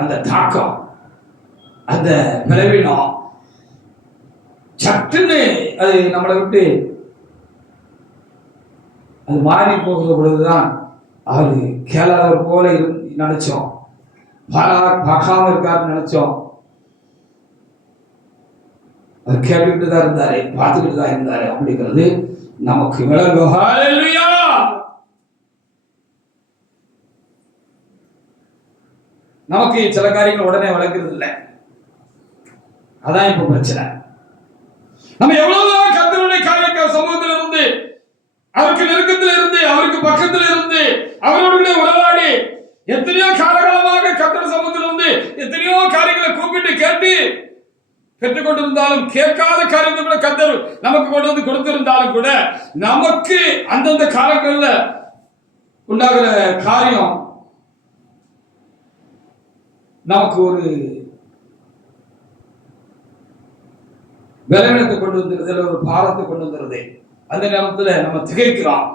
அந்த தாக்கம், அந்த பலவீனம் சட்டுன்னு அது நம்மளை விட்டு அது மாறி போகிற பொழுதுதான் அவரு கேளாதவர் போல நினைச்சோம், பார்க்காம இருக்காருன்னு நினைச்சோம். அவர் கேட்டுக்கிட்டு தான் இருந்தாரு, பார்த்துக்கிட்டு தான் இருந்தாரு அப்படிங்கிறது நமக்கு விளங்கும். ஹல்லேலூயா. நமக்கு சில காரியங்கள் உடனே விளங்குறது இல்லை, அதான் இப்ப பிரச்சனை. நம்ம எவ்வளவுதான் கர்த்தருடைய காரியங்கள் சமூகத்தில் இருந்து, அவருக்கு நெருக்கத்தில் இருந்து, அவருக்கு பக்கத்தில் இருந்து, அவரோடு உறவாடி எத்தனையோ காலகாலமாக கர்த்தர் சமூகத்தில் இருந்து எத்தனையோ காரியங்களை கூப்பிட்டு கேட்டு பெற்றுக்கொண்டிருந்தாலும், கேட்காத காரியத்தை கூட கர்த்தர் நமக்கு கொண்டு வந்து கொடுத்திருந்தாலும் கூட, நமக்கு அந்தந்த காலங்கள்ல உண்டாகிற காரியம் நமக்கு ஒரு பலவீனத்தை கொண்டு வந்துருது, ஒரு பாரத்தை கொண்டு வந்துருது. அந்த நேரத்துல நம்ம திகைக்கிறோம்.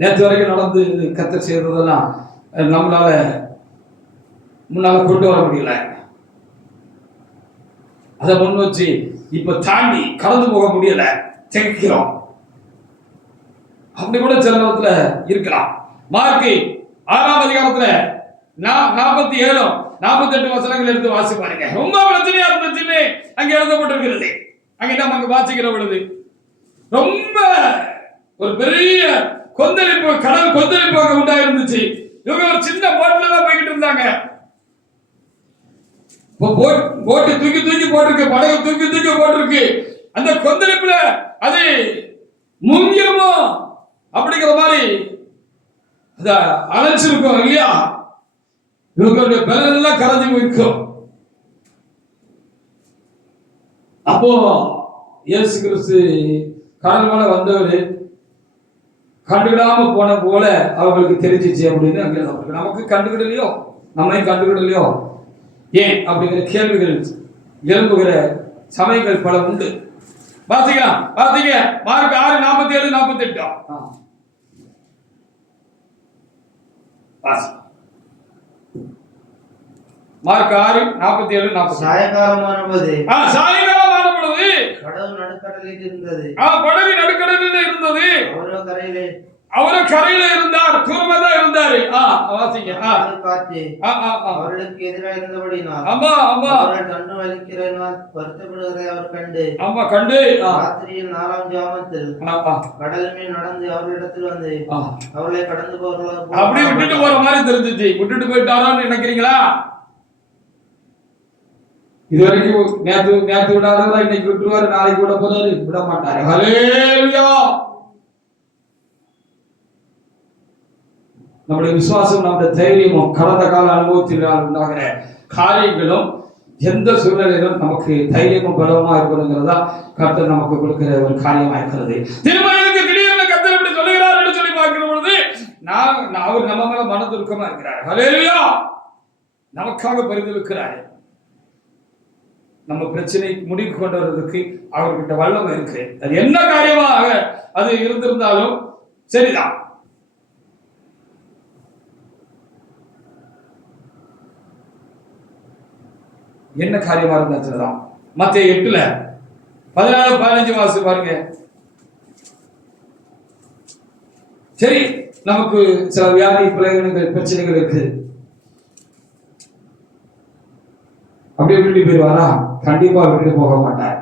நேற்று வரைக்கும் நடந்து கர்த்தர் செய்யறதெல்லாம் நம்மளால முன்னால கொண்டு வர முடியல, அதை முன் வச்சு இப்ப தாண்டி கடந்து போக முடியல, திகைக்கிறோம். அப்படி கூட சில நேரத்துல இருக்கலாம். மார்க்கு 6ஆம் அதிகாரத்துல 47, 48 வசனங்கள் எடுத்து வாசி பாருங்க. ரொம்ப பிரச்சனையா இருந்துச்சுன்னு அங்க எழுதப்பட்டிருக்கிறது. அங்க நம்ம வாசிக்கிற பொழுது ரொம்ப ஒரு பெரிய கொந்தளிப்பு, கடல் கொந்தளிப்பு அங்க உண்டா இருந்துச்சு. இவங்க ஒரு சின்ன போட்ல தான் போய்கிட்டு இருந்தாங்க. போட்டு தூக்கி தூக்கி போட்டிருக்கு, படகு தூக்கி தூக்கி போட்டிருக்கு. அந்த கொந்தளிப்புல அது முங்கிருமோ அப்படிங்கிற மாதிரி அழைச்சிருக்கோம் இல்லையா? இவங்களுடைய பலன் எல்லாம் கரைஞ்சி போயிருக்கும். அப்போ இயேசு கிறிஸ்து கடல் மேல வந்தவர் கண்டுகிடாம போன போல அவங்களுக்கு தெரிஞ்சிச்சு அப்படின்னு அங்கே நமக்கு கண்டுகிடலையோ, நம்மையும் கண்டுகிடலையோ ஏன் அப்படிங்கிற கேள்விகள் எழும்புகிற சமயங்கள் பல உண்டு. பாத்தீங்களா? பாத்தீங்க மார்க் 6:47, 48. மார்க் 6:47, 48. சாயங்காலமான பொழுது படகு நடுக்கடலில் இருந்தது. படகு நடுக்கடலில் இருந்தது. அவரும் கரையில இருந்தார், தூரமா தான் இருந்தாரு. வாசிங்க. காற்று அவர்களுக்கு எதிராக இருந்தபடினால் அவர்கள் கண்டு வலிக்கிறனால் வருத்தப்படுவதை அவர் கண்டு ராத்திரியில் 4ஆம் ஜாமத்தில் கடல் மேல் நடந்து அவர்களிடத்தில் வந்து அவர்களை கடந்து போகிறோம் அப்படி விட்டுட்டு போற மாதிரி தெரிஞ்சிச்சு. விட்டுட்டு போயிட்டாரான்னு நினைக்கிறீங்களா? இது வரைக்கும் நேத்து விடாதவரா இன்னைக்கு விட்டுருவாரு, நாளைக்கு விட போறாரு, விட மாட்டாரு. ஹல்லேலூயா. நம்முடைய விசுவாசம், நம்முடைய தைரியமும் கடந்த கால அனுபவத்தினால் உண்டாகிற காரியங்களும் எந்த சூழ்நிலையிலும் நமக்கு தைரியமும் பலமா இருக்கணுங்கிறதா கர்த்தர் நமக்கு கொடுக்கிற ஒரு காரியமா இருக்கிறது. திருமணத்துக்கு திடீர்னு கர்த்தர் இப்படி சொல்லுகிறார் என்று சொல்லி பார்க்கிற பொழுது அவர் நம்ம மேல மனதுருக்கமா இருக்கிறார். ஹல்லேலூயா. நமக்காக பரிந்துரைக்கிறார். நம்ம பிரச்சனை முடிவு கொண்டு வர்றதுக்கு அவர்கிட்ட வல்லமை இருக்கு. அது என்ன காரியமாக அது இருந்திருந்தாலும் சரிதான். என்ன காரியமா இருந்தாச்சுதான். மத்தேயு 8 14, 15 வாசி பாருங்க. சரி, நமக்கு சில வியாதி பிள்ளைகள் பிரச்சனைகள் இருக்கு, அப்படியே விட்டுட்டு போயிடுவாரா? கண்டிப்பா விட்டுட்டு போக மாட்டார்.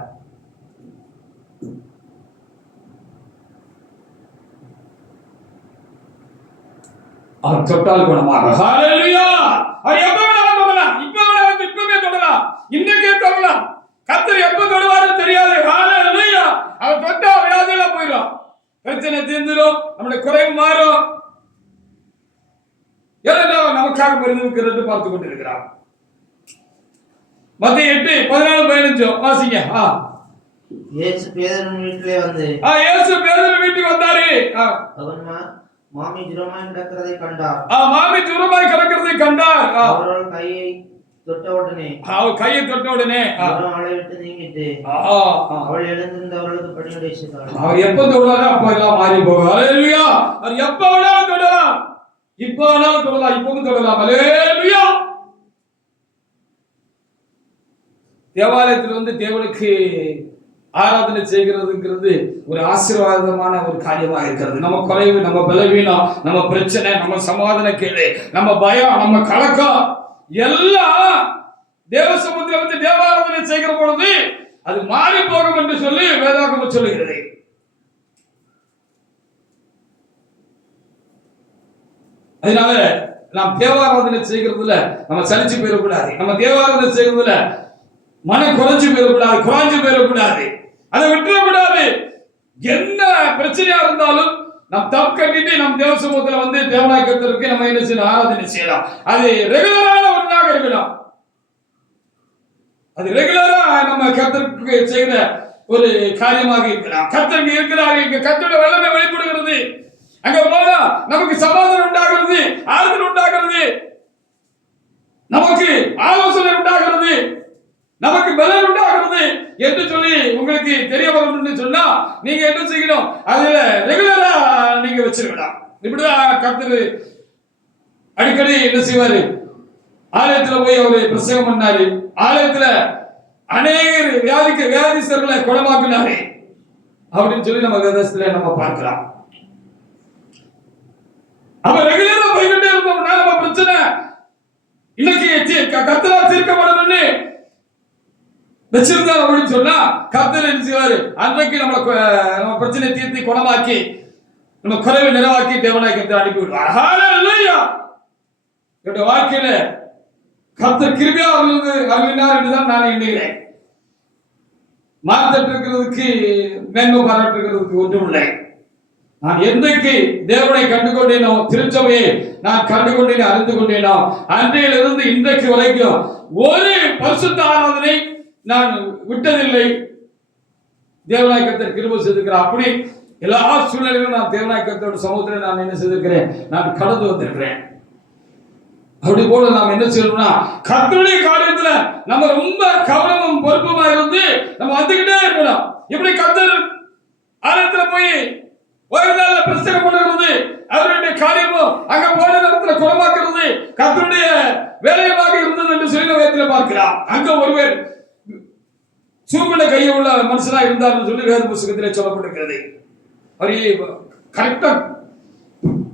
அவர் தொட்டால் குணமாக. ஹல்லேலூயா. அவர் எப்ப வேணாலும் தொடலாம், இப்ப வேணாலும் இப்பவே தொடலாம், இன்னைக்கே தொடலாம். கர்த்தர் எப்ப தொடுவாருன்னு தெரியாது. ஹல்லேலூயா. அவர் தொட்டா வியாதியெல்லாம் போயிடும், பிரச்சனை தீர்ந்துடும், நம்முடைய குறைவு மாறும். ஏன்னா நமக்காக பரிந்துரைக்கிறது பார்த்து கொண்டிருக்கிறார். மத்தேயு 8, 14, 15 வாசிங்க. இயேசு பேதுருவின் வீட்டிலே வந்து இயேசு பேதுருவின் வீட்டுக்கு வந்தாரு. அவன் மாமி ஜுரமாய் கிடக்கிறதை கண்டார். மாமி ஜுரமாய் கிடக்கிறதை கண்டார். அவர்கள் கையை தொட்ட உடனே அவர் கையை தொட்ட உடனே ஜுரம் அவளை விட்டு நீங்கிட்டு அவள் எழுந்திருந்தவர்களுக்கு பணிவிடை செய்தாள். அவர் எப்ப தொடுறாரோ அப்ப எல்லாம் மாறி போகும். ஹalleluya. அவர் எப்ப வேணாலும் தொடலாம், இப்ப வேணாலும் தொடலாம், இப்பவும் தொடலாம். ஹalleluya. தேவாலயத்தில் வந்து தேவனுக்கு ஆராதனை செய்கிறதுங்கிறது ஒரு ஆசீர்வாதமான ஒரு காரியமாக இருக்கிறது. நம்ம குறைவு, நம்ம பலவீனம், நம்ம பிரச்சனை, நம்ம சமாதான கேடு, நம்ம பயம், நம்ம கலக்கம் எல்லாம் தேவ சமூகத்தில் வந்து தேவாராதனை செய்கிற பொழுது அது மாறி போகும் என்று சொல்லி வேதாகமம் சொல்லுகிறது. அதனால நாம் தேவாராதனை செய்கிறதுல நம்ம சலிச்சு போயிடக்கூடாது. நம்ம தேவாராதனை செய்கிறதுல மனம் குறைஞ்சு போயிடக்கூடாது, குறைஞ்சு போயிடக்கூடாது, அதை விட்டுறக்கூடாது. என்ன பிரச்சனையா இருந்தாலும் நாம் தப்பு கட்டிட்டு நம் தேவ சமூகத்துல வந்து தேவனாய் கர்த்தருக்கு நம்ம என்ன செய்யணும், ஆராதனை செய்யலாம். அது ரெகுலரான ஒன்றாக இருக்கணும். அது ரெகுலரா நம்ம கர்த்தருக்கு செய்கிற ஒரு காரியமாக இருக்கலாம். கர்த்தருக்கு இருக்கிறார், இங்க கர்த்தருடைய வல்லமை வெளிப்படுகிறது. அங்க போனா நமக்கு சமாதானம் உண்டாகிறது, ஆறுதல் உண்டாகிறது, நமக்கு ஆலோசனை உண்டாகிறது, நமக்கு பலன் உண்டாகிறது என்று சொல்லி உங்களுக்கு தெரிய வரும் சொன்னா நீங்க என்ன செய்யணும், அதுல ரெகுலரா நீங்க வச்சிருக்கணும். இப்படிதான் கர்த்தர் அடிக்கடி என்ன செய்வாரு, ஆலயத்துல போய் அவரு பிரசங்கம் பண்ணாரு. ஆலயத்துல அநேகர் வியாதிஸ்தர்களை குணமாக்கினாரு அப்படின்னு சொல்லி நம்ம வேதத்துல நம்ம பார்க்கலாம். அப்ப ரெகுலரா போய்கிட்டே இருந்தோம்னா நம்ம பிரச்சனை இன்னைக்கு கர்த்தரா தீர்க்கப்படணும்னு வச்சிருந்தார் அப்படின்னு சொன்னா கர்த்தர் என்ன செய்வாரு, அன்றைக்கு நம்ம பிரச்சனை தீர்த்து குணமாக்கி நம்ம குறைவை நிறைவாக்கி தேவனாய் கர்த்தர் அனுப்பி விடுவார். ஹalleluya. என்னுடைய வாழ்க்கையில கர்த்தர் கிருபையா அருளினார் என்றுதான் நான் எண்ணுகிறேன். மாற்றப்பட்டு இருக்கிறதுக்கு மேன்மை பாராட்டுகிறதுக்கு ஒன்றும் இல்லை. நான் என்றைக்கு தேவனை கண்டுகொண்டேனோ, திருச்சபையை நான் கண்டுகொண்டேனோ, அறிந்து கொண்டேனோ, அன்றையிலிருந்து இன்றைக்கு வரைக்கும் ஒரு பரிசுத்த ஆராதனை நான் விட்டதில்லை. தேவனாய் கர்த்தர் கிருபை செய்திருக்கிறார். அப்படி எல்லா சூழ்நிலையிலும் நான் தேவனாய் கர்த்தரோட சமூகத்தில் நான் என்ன செய்திருக்கிறேன், நான் கடந்து வந்திருக்கிறேன். அப்படி போல நாம் என்ன செய்யணும்னா கர்த்தருடைய காரியத்துல நம்ம ரொம்ப கவனமும் பொறுப்புமா இருந்து நம்ம வந்துகிட்டே இருக்கணும். இப்படி கர்த்தர் ஆலயத்துல போய் ஒரு நாள்ல பிரசங்கம் பண்ணுறது, அவருடைய காரியமும் அங்க போன இடத்துல குணமாக்குறது கர்த்தருடைய வேலையாக இருந்தது என்று சொல்லி வேதத்துல பார்க்கலாம். அங்க ஒருவர் சூம்பின கையை உள்ள மனுஷனா இருந்தார்னு சொல்லி வேத புத்தகத்திலே சொல்லப்பட்டிருக்கிறது. அவர் கரெக்டா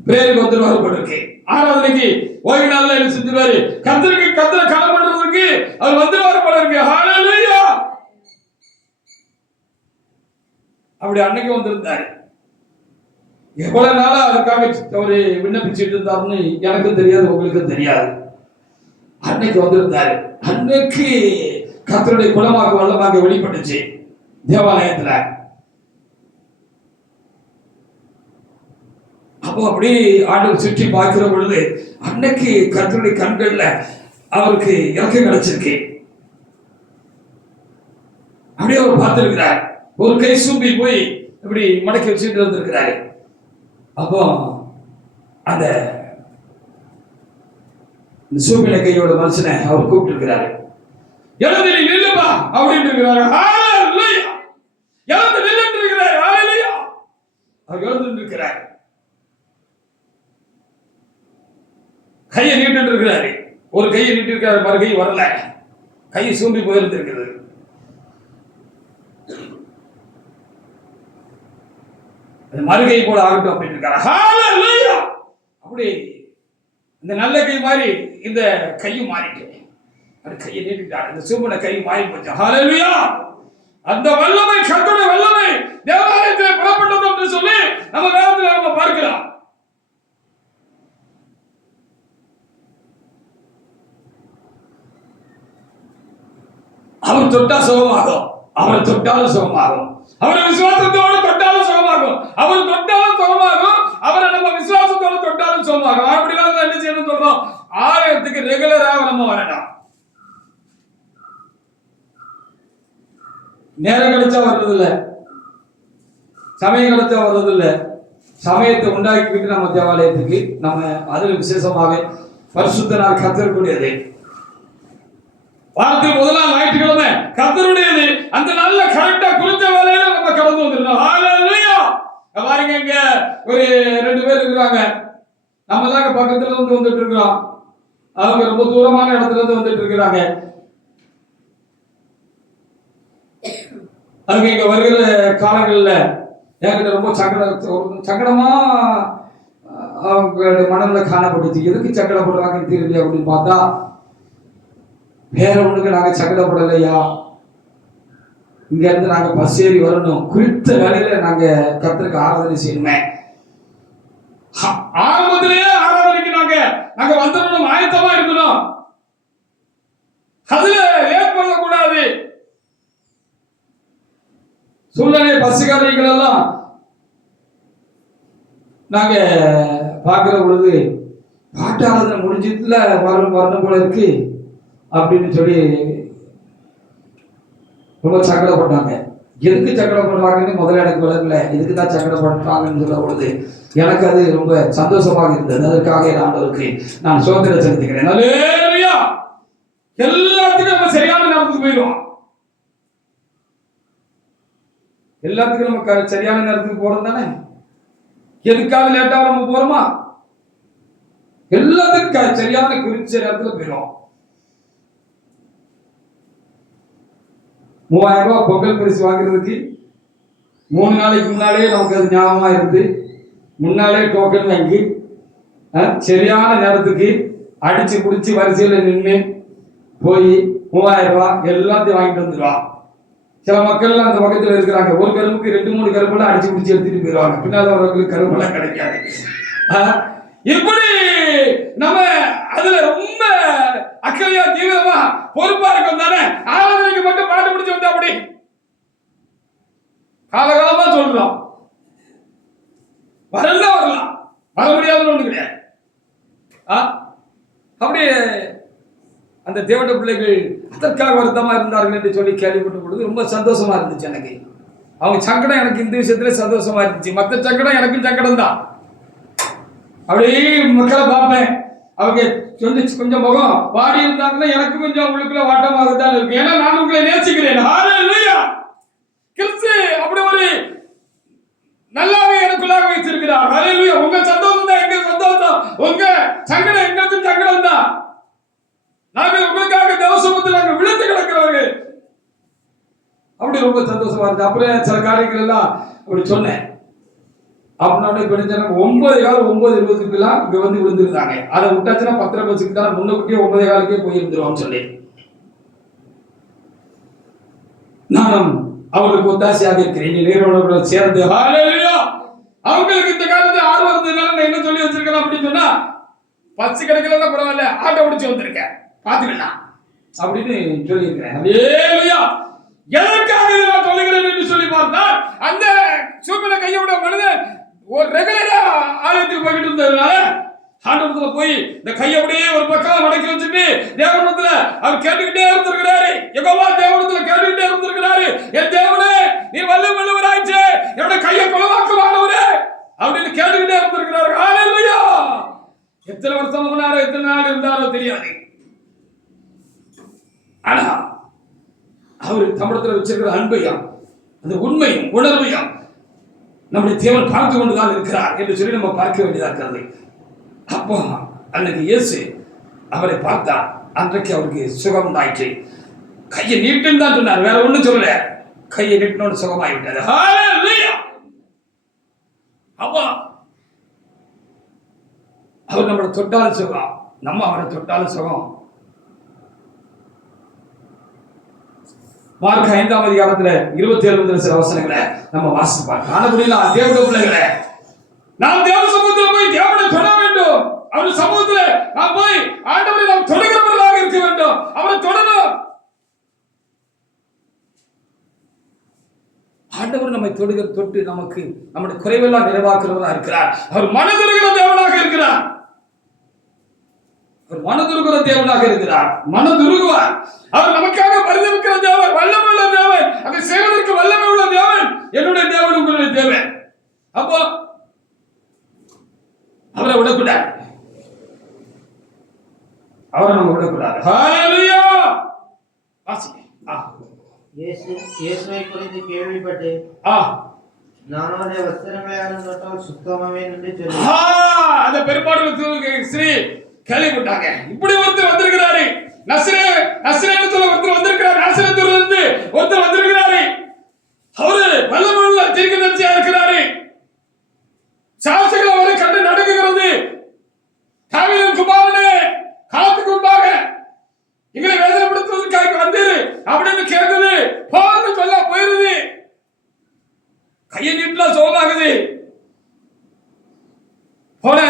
பிரேயருக்கு வந்துருவாரு போல இருக்கு. ஆராதனைக்கு ஓய்வு நாள்ல என்ன செஞ்சுவாரு, கர்த்தரை கனம் பண்றதுக்கு அவர் வந்துருவாரு போல இருக்கு. ஹalleluya. அப்படி அன்னைக்கு வந்திருந்தாரு. எவ்வளவு நாளா அதுக்காக அவரு விண்ணப்பிச்சுட்டு இருந்தாருன்னு எனக்கும் தெரியாது, உங்களுக்கும் தெரியாது. அன்னைக்கு வந்திருந்தாரு. அன்னைக்கு கர்த்தருடைய குணமாக வல்லமாக வெளிப்பட்டுச்சு தேவாலயத்துல. அப்போ அப்படி ஆண்டவர் சுற்றி பார்க்கிற பொழுது அன்னைக்கு கர்த்தருடைய கண்கள்ல அவருக்கு இறக்கம் கிடைச்சிருக்கு. அப்படியே அவர் பார்த்திருக்கிறார். ஒரு கை சூம்பி போய் இப்படி மடக்கி வச்சுட்டு இருந்திருக்கிறாரு. அப்போ அந்த சூம்பின கையோட மனுஷனை அவர் கூப்பிட்டு இருக்கிறாரு. எழுந்து நீ நில்லுப்பா அப்படின்னு இருக்கிறாரு. ஹalleluya. எழுந்து நில்லுன்னு இருக்கிறாரு. ஹalleluya. அவர் எழுந்து இருக்கிறார். கையை நீட்டு இருக்கிறாரு. ஒரு கையை நீட்டு இருக்கிறாரு, மறு கை வரல, கை சூம்பி போயிருந்திருக்கிறது. மறுகை போல ஆகட்டும் அப்படின்னு இருக்காரு. ஹalleluya. அப்படி இந்த நல்ல கை மாதிரி இந்த கையும் மாறிட்டு அது கையை நீட்டிட்டார். இந்த சூம்பன கை மாறி போச்சு. ஹalleluya. அந்த வல்லமை, கர்த்தருடைய வல்லமை தேவாலயத்தில் புறப்பட்டது என்று சொல்லி நம்ம வேதத்தில் நம்ம பார்க்கலாம். அவர் தொட்டா சுகமாகும், அவர் தொட்டாலும் சுகமாகும். அவர் விசுவாசத்தோடு தொட்டாலும் சுகமாகும், அவர் தொட்டாலும் சுகமாகும், அவரை நம்ம விசுவாசத்தோடு தொட்டாலும் சுகமாகும். அப்படிலாம் என்ன செய்யணும் சொல்றோம், ஆலயத்துக்கு ரெகுலராக நம்ம வரணும். நேரம் கிடைச்சா வர்றதில்லை, சமயம் கிடைச்சா வர்றதில்லை. சமயத்தை உண்டாக்கிக்கிட்டு நம்ம தேவாலயத்துக்கு நம்ம அதில் விசேஷமாக பரிசுத்த நாள் கத்தக்கூடியது. வாரத்தை முதலாம் ஞாயிற்றுக்கிழமை கர்த்தருடையது. அந்த நாள்ல கரெக்டா குறித்த வேலையில நம்ம கடந்து வந்துடணும். ஹalleluya. பாருங்க, இங்க ஒரு 2 பேர் இருக்காங்க. நம்ம தாங்க பக்கத்துல இருந்து வந்துட்டு இருக்கிறோம். அவங்க ரொம்ப தூரமான இடத்துல இருந்து வந்துட்டு இருக்கிறாங்க. அவங்க இங்க வருகிற காலங்கள்ல என்கிட்ட ரொம்ப சங்கடமா அவங்களுடைய மனநிலை காணப்பட்டுச்சு. எதுக்கு சங்கடப்படுறாங்கன்னு தெரியல அப்படின்னு பார்த்தா, வேற ஒண்ணுக்கு நாங்க சங்கடப்படலையா, இங்க இருந்து நாங்க பஸ் ஏறி வரணும், குறித்த வேலையில நாங்க கர்த்தருக்கு ஆராதனை செய்யணுமே, ஆரம்பத்திலேயே ஆராதனைக்கு நாங்க வந்துடணும், ஆயத்தமா இருக்கணும், அதுல லேட் பண்ணக்கூடாது. சூழ்நிலை பஸ் காரியங்கள் எல்லாம் நாங்க பார்க்கிற பொழுது பாட்டு ஆராதனை முடிஞ்சதுல வரணும் போல இருக்கு அப்படின்னு சொல்லி ரொம்ப சங்கடப்பட்டாங்க. எதுக்கு சங்கடப்படுறாங்கன்னு முதல்ல எனக்கு விளக்கல. எதுக்கு தான் சங்கடப்படுறாங்கன்னு சொல்ல பொழுது எனக்கு அது ரொம்ப சந்தோஷமாக இருந்தது. அதற்காக ஆண்டவருக்கு நான் சோதனை செலுத்துகிறேன். அல்லேலூயா. எல்லாத்துக்கும் நம்ம சரியான நேரத்துக்கு போயிடுவோம். எல்லாத்துக்கும் நம்ம சரியான நேரத்துக்கு போறோம் தானே. எதுக்காக லேட்டா நம்ம போறோமா? எல்லாத்துக்கும் சரியான குறிச்ச நேரத்துல போயிடும். 3000 ரூபாய் பொங்கல் பரிசு வாங்குறதுக்கு 3 நாளைக்கு முன்னாலே நமக்கு அது ஞாபகமா இருந்து முன்னாலே டோக்கன் வாங்கி சரியான நேரத்துக்கு அடிச்சு பிடிச்சி வரிசையில நின்று போய் 3000 ரூபாய் எல்லாத்தையும் வாங்கிட்டு வந்துடுவான். சில மக்கள் அந்த பக்கத்துல இருக்கிறாங்க, ஒரு கரும்புக்கு 2-3 கரும்பெல்லாம் அடிச்சு பிடிச்சி எடுத்துட்டு போயிடுவாங்க. பின்னால் அவர்களுக்கு கரும்பெல்லாம் கிடைக்காது. இப்படி நம்ம அதுல ரொம்ப அக்கறையா தீவிரமா பொறுப்பா இருக்கும் தானே. ஆராதனைக்கு மட்டும் பாட்டு பிடிச்சு வந்தா அப்படி காலகாலமா சொல்றோம். வரலாம் வர முடியாதுன்னு ஒண்ணு கிடையாது. அப்படியே அந்த தேவட பிள்ளைகள் அதற்காக வருத்தமா இருந்தார்கள் என்று சொல்லி கேள்விப்பட்ட பொழுது ரொம்ப சந்தோஷமா இருந்துச்சு எனக்கு. அவங்க சங்கடம் எனக்கு இந்த விஷயத்துல சந்தோஷமா இருந்துச்சு. மற்ற சங்கடம் எனக்கும் சங்கடம் தான். அப்படியே மக்களை பார்ப்பேன், அவங்க கொஞ்சம் முகம் வாடி இருந்தாங்கன்னா எனக்கு கொஞ்சம் உங்களுக்குள்ள வாட்டமாகத்தான் இருக்கு. ஏன்னா நான் உங்களை நேசிக்கிறேன். ஹalleluya. கிறிஸ்து அப்படி ஒரு நல்லாவே எனக்குள்ளாக வைத்திருக்கிறார். ஹalleluya. உங்க சந்தோஷம் தான் எங்க சந்தோஷம், உங்க சங்கடம் எங்களுக்கும் சங்கடம் தான். நாங்கள் உங்களுக்காக தேவசமத்தில் நாங்கள் விழுந்து கிடக்கிறவர்கள். அப்படி ரொம்ப சந்தோஷமா இருக்கு. அப்புறம் சில காரியங்கள் எல்லாம் அப்படி சொன்னேன். அப்படின்னா பெருஞ்சாங்க 9:20 இங்க வந்து விழுந்திருந்தாங்க. அதை விட்டாச்சுன்னா 10:30 பஸ்ஸுக்கு தான் முன்னூட்டியே 9:15 போயிருந்துருவோம் சொல்லி நானும் அவர்களுக்கு ஒத்தாசையாக இருக்கிறேன். நீரோட சேர்ந்து ஹalleluya. அவங்களுக்கு இந்த காலத்துல ஆர்வம் இருந்ததுனால நான் என்ன சொல்லி வச்சிருக்கேன் அப்படின்னு சொன்னா, பஸ் கிடைக்கலன்னா பரவாயில்ல, ஆட்டோ பிடிச்சு வந்திருக்கேன் பாத்துக்கலாம் அப்படின்னு சொல்லி இருக்கிறேன். ஹalleluya. எதற்காக நான் சொல்லுகிறேன் என்று சொல்லி பார்த்தால், அந்த சூப்பரை கையோட மனிதன் ஒரு ரெகுலரா ஆலயத்துக்கு போய்கிட்டு இருந்ததுனால ஆண்டவரத்துல போய் இந்த கையை அப்படியே ஒரு பக்கம் மடக்கி வச்சுட்டு தேவனத்துல அவர் கேட்டுக்கிட்டே இருந்திருக்கிறாரு. யெகோவா தேவனத்துல கேட்டுக்கிட்டே இருந்திருக்கிறாரு, என் தேவனே நீ வல்லவராயிச்சே, என்னோட கையை குணமாக்குவானவரே அப்படின்னு கேட்டுக்கிட்டே இருந்திருக்கிறாரு. ஹalleluya. எத்தனை வருஷம் முன்னாரோ எத்தனை நாள் இருந்தாரோ தெரியாது. ஆனா அவர் தமிழத்துல வச்சிருக்கிற அன்பையும் அந்த உண்மையும் உணர்வையும் நம்முடைய தேவன் பார்த்து கொண்டுதான் இருக்கிறார் என்று சொல்லி நம்ம பார்க்க வேண்டியதா இருக்கிறது. அப்போ அன்னைக்கு இயேசு அவரை பார்த்தார். அன்றைக்கு அவருக்கு சுகம் உண்டாயிற்று. கையை நீட்டுன்னு தான் சொன்னார், வேற ஒண்ணும் சொல்லல. கையை நீட்டினோடு சுகமாயிட்டது. ஹalleluya. அப்போ அவர் நம்மளை தொட்டாலும் சுகம், நம்ம அவரை தொட்டாலும் சுகம். மார்க் 5ஆம் அதிகாரத்துல 27 சில வசனங்களை நம்ம வாசிப்போம். காணப்படுகிற தேவனுடைய பிள்ளைகளே, நாம் தேவ சமூகத்துல போய் தேவனை தொட வேண்டும். அவர் சமூகத்துல நாம் போய் ஆண்டவரை நாம் தொடுகிறவர்களாக இருக்க வேண்டும். அவரை தொடரும். ஆண்டவர் நம்மை தொட்டு நமக்கு நம்முடைய குறைவெல்லாம் நிறைவாக்குறவராக இருக்கிறார். அவர் மனதுருகிற தேவனாக இருக்கிறார். அவர் மனதுருகிற தேவனாக இருக்கிறார். மனதுருகுவார். அவர் நமக்காக பரிதவிக்கிற தேவன், வல்லமையுள்ள தேவன், அதை செய்வதற்கு வல்லமை உள்ள தேவன், என்னுடைய தேவன், உங்களுடைய தேவன். அப்போ அவரை விடக்கூடாது, அவரை நம்ம விடக்கூடாது. ஹalleluya. இயேசுவை குறித்து கேள்விப்பட்டு ஆ நான் அவருடைய வஸ்திரங்களை யாரும் தொட்டால் சுத்தமாவேன் என்று சொல்லி அந்த பெரும்பாடு ஸ்ரீ கேள்விப்பட்டாங்க. இப்படி ஒருத்தர் வந்திருக்கிறாரு, நஸ்ரேன்னு சொல்ல ஒருத்தர் வந்திருக்கிறார், நாசரேத்துல இருந்து ஒருத்தர் வந்திருக்கிறாரு. அவரு வல்லமையுள்ள தீர்க்கதரிசியா இருக்கிறாரு. சாட்சிகள் அவரை கண்டு நடுங்குகிறது. தாவீதின் குமாரனே, காலத்துக்கு முன்பாக எங்களை வேதனைப்படுத்துவதற்காக வந்தீரு அப்படின்னு கேட்குது. போன்னு சொல்ல போயிருது. கையை நீட்டா சோகமாகுது. போன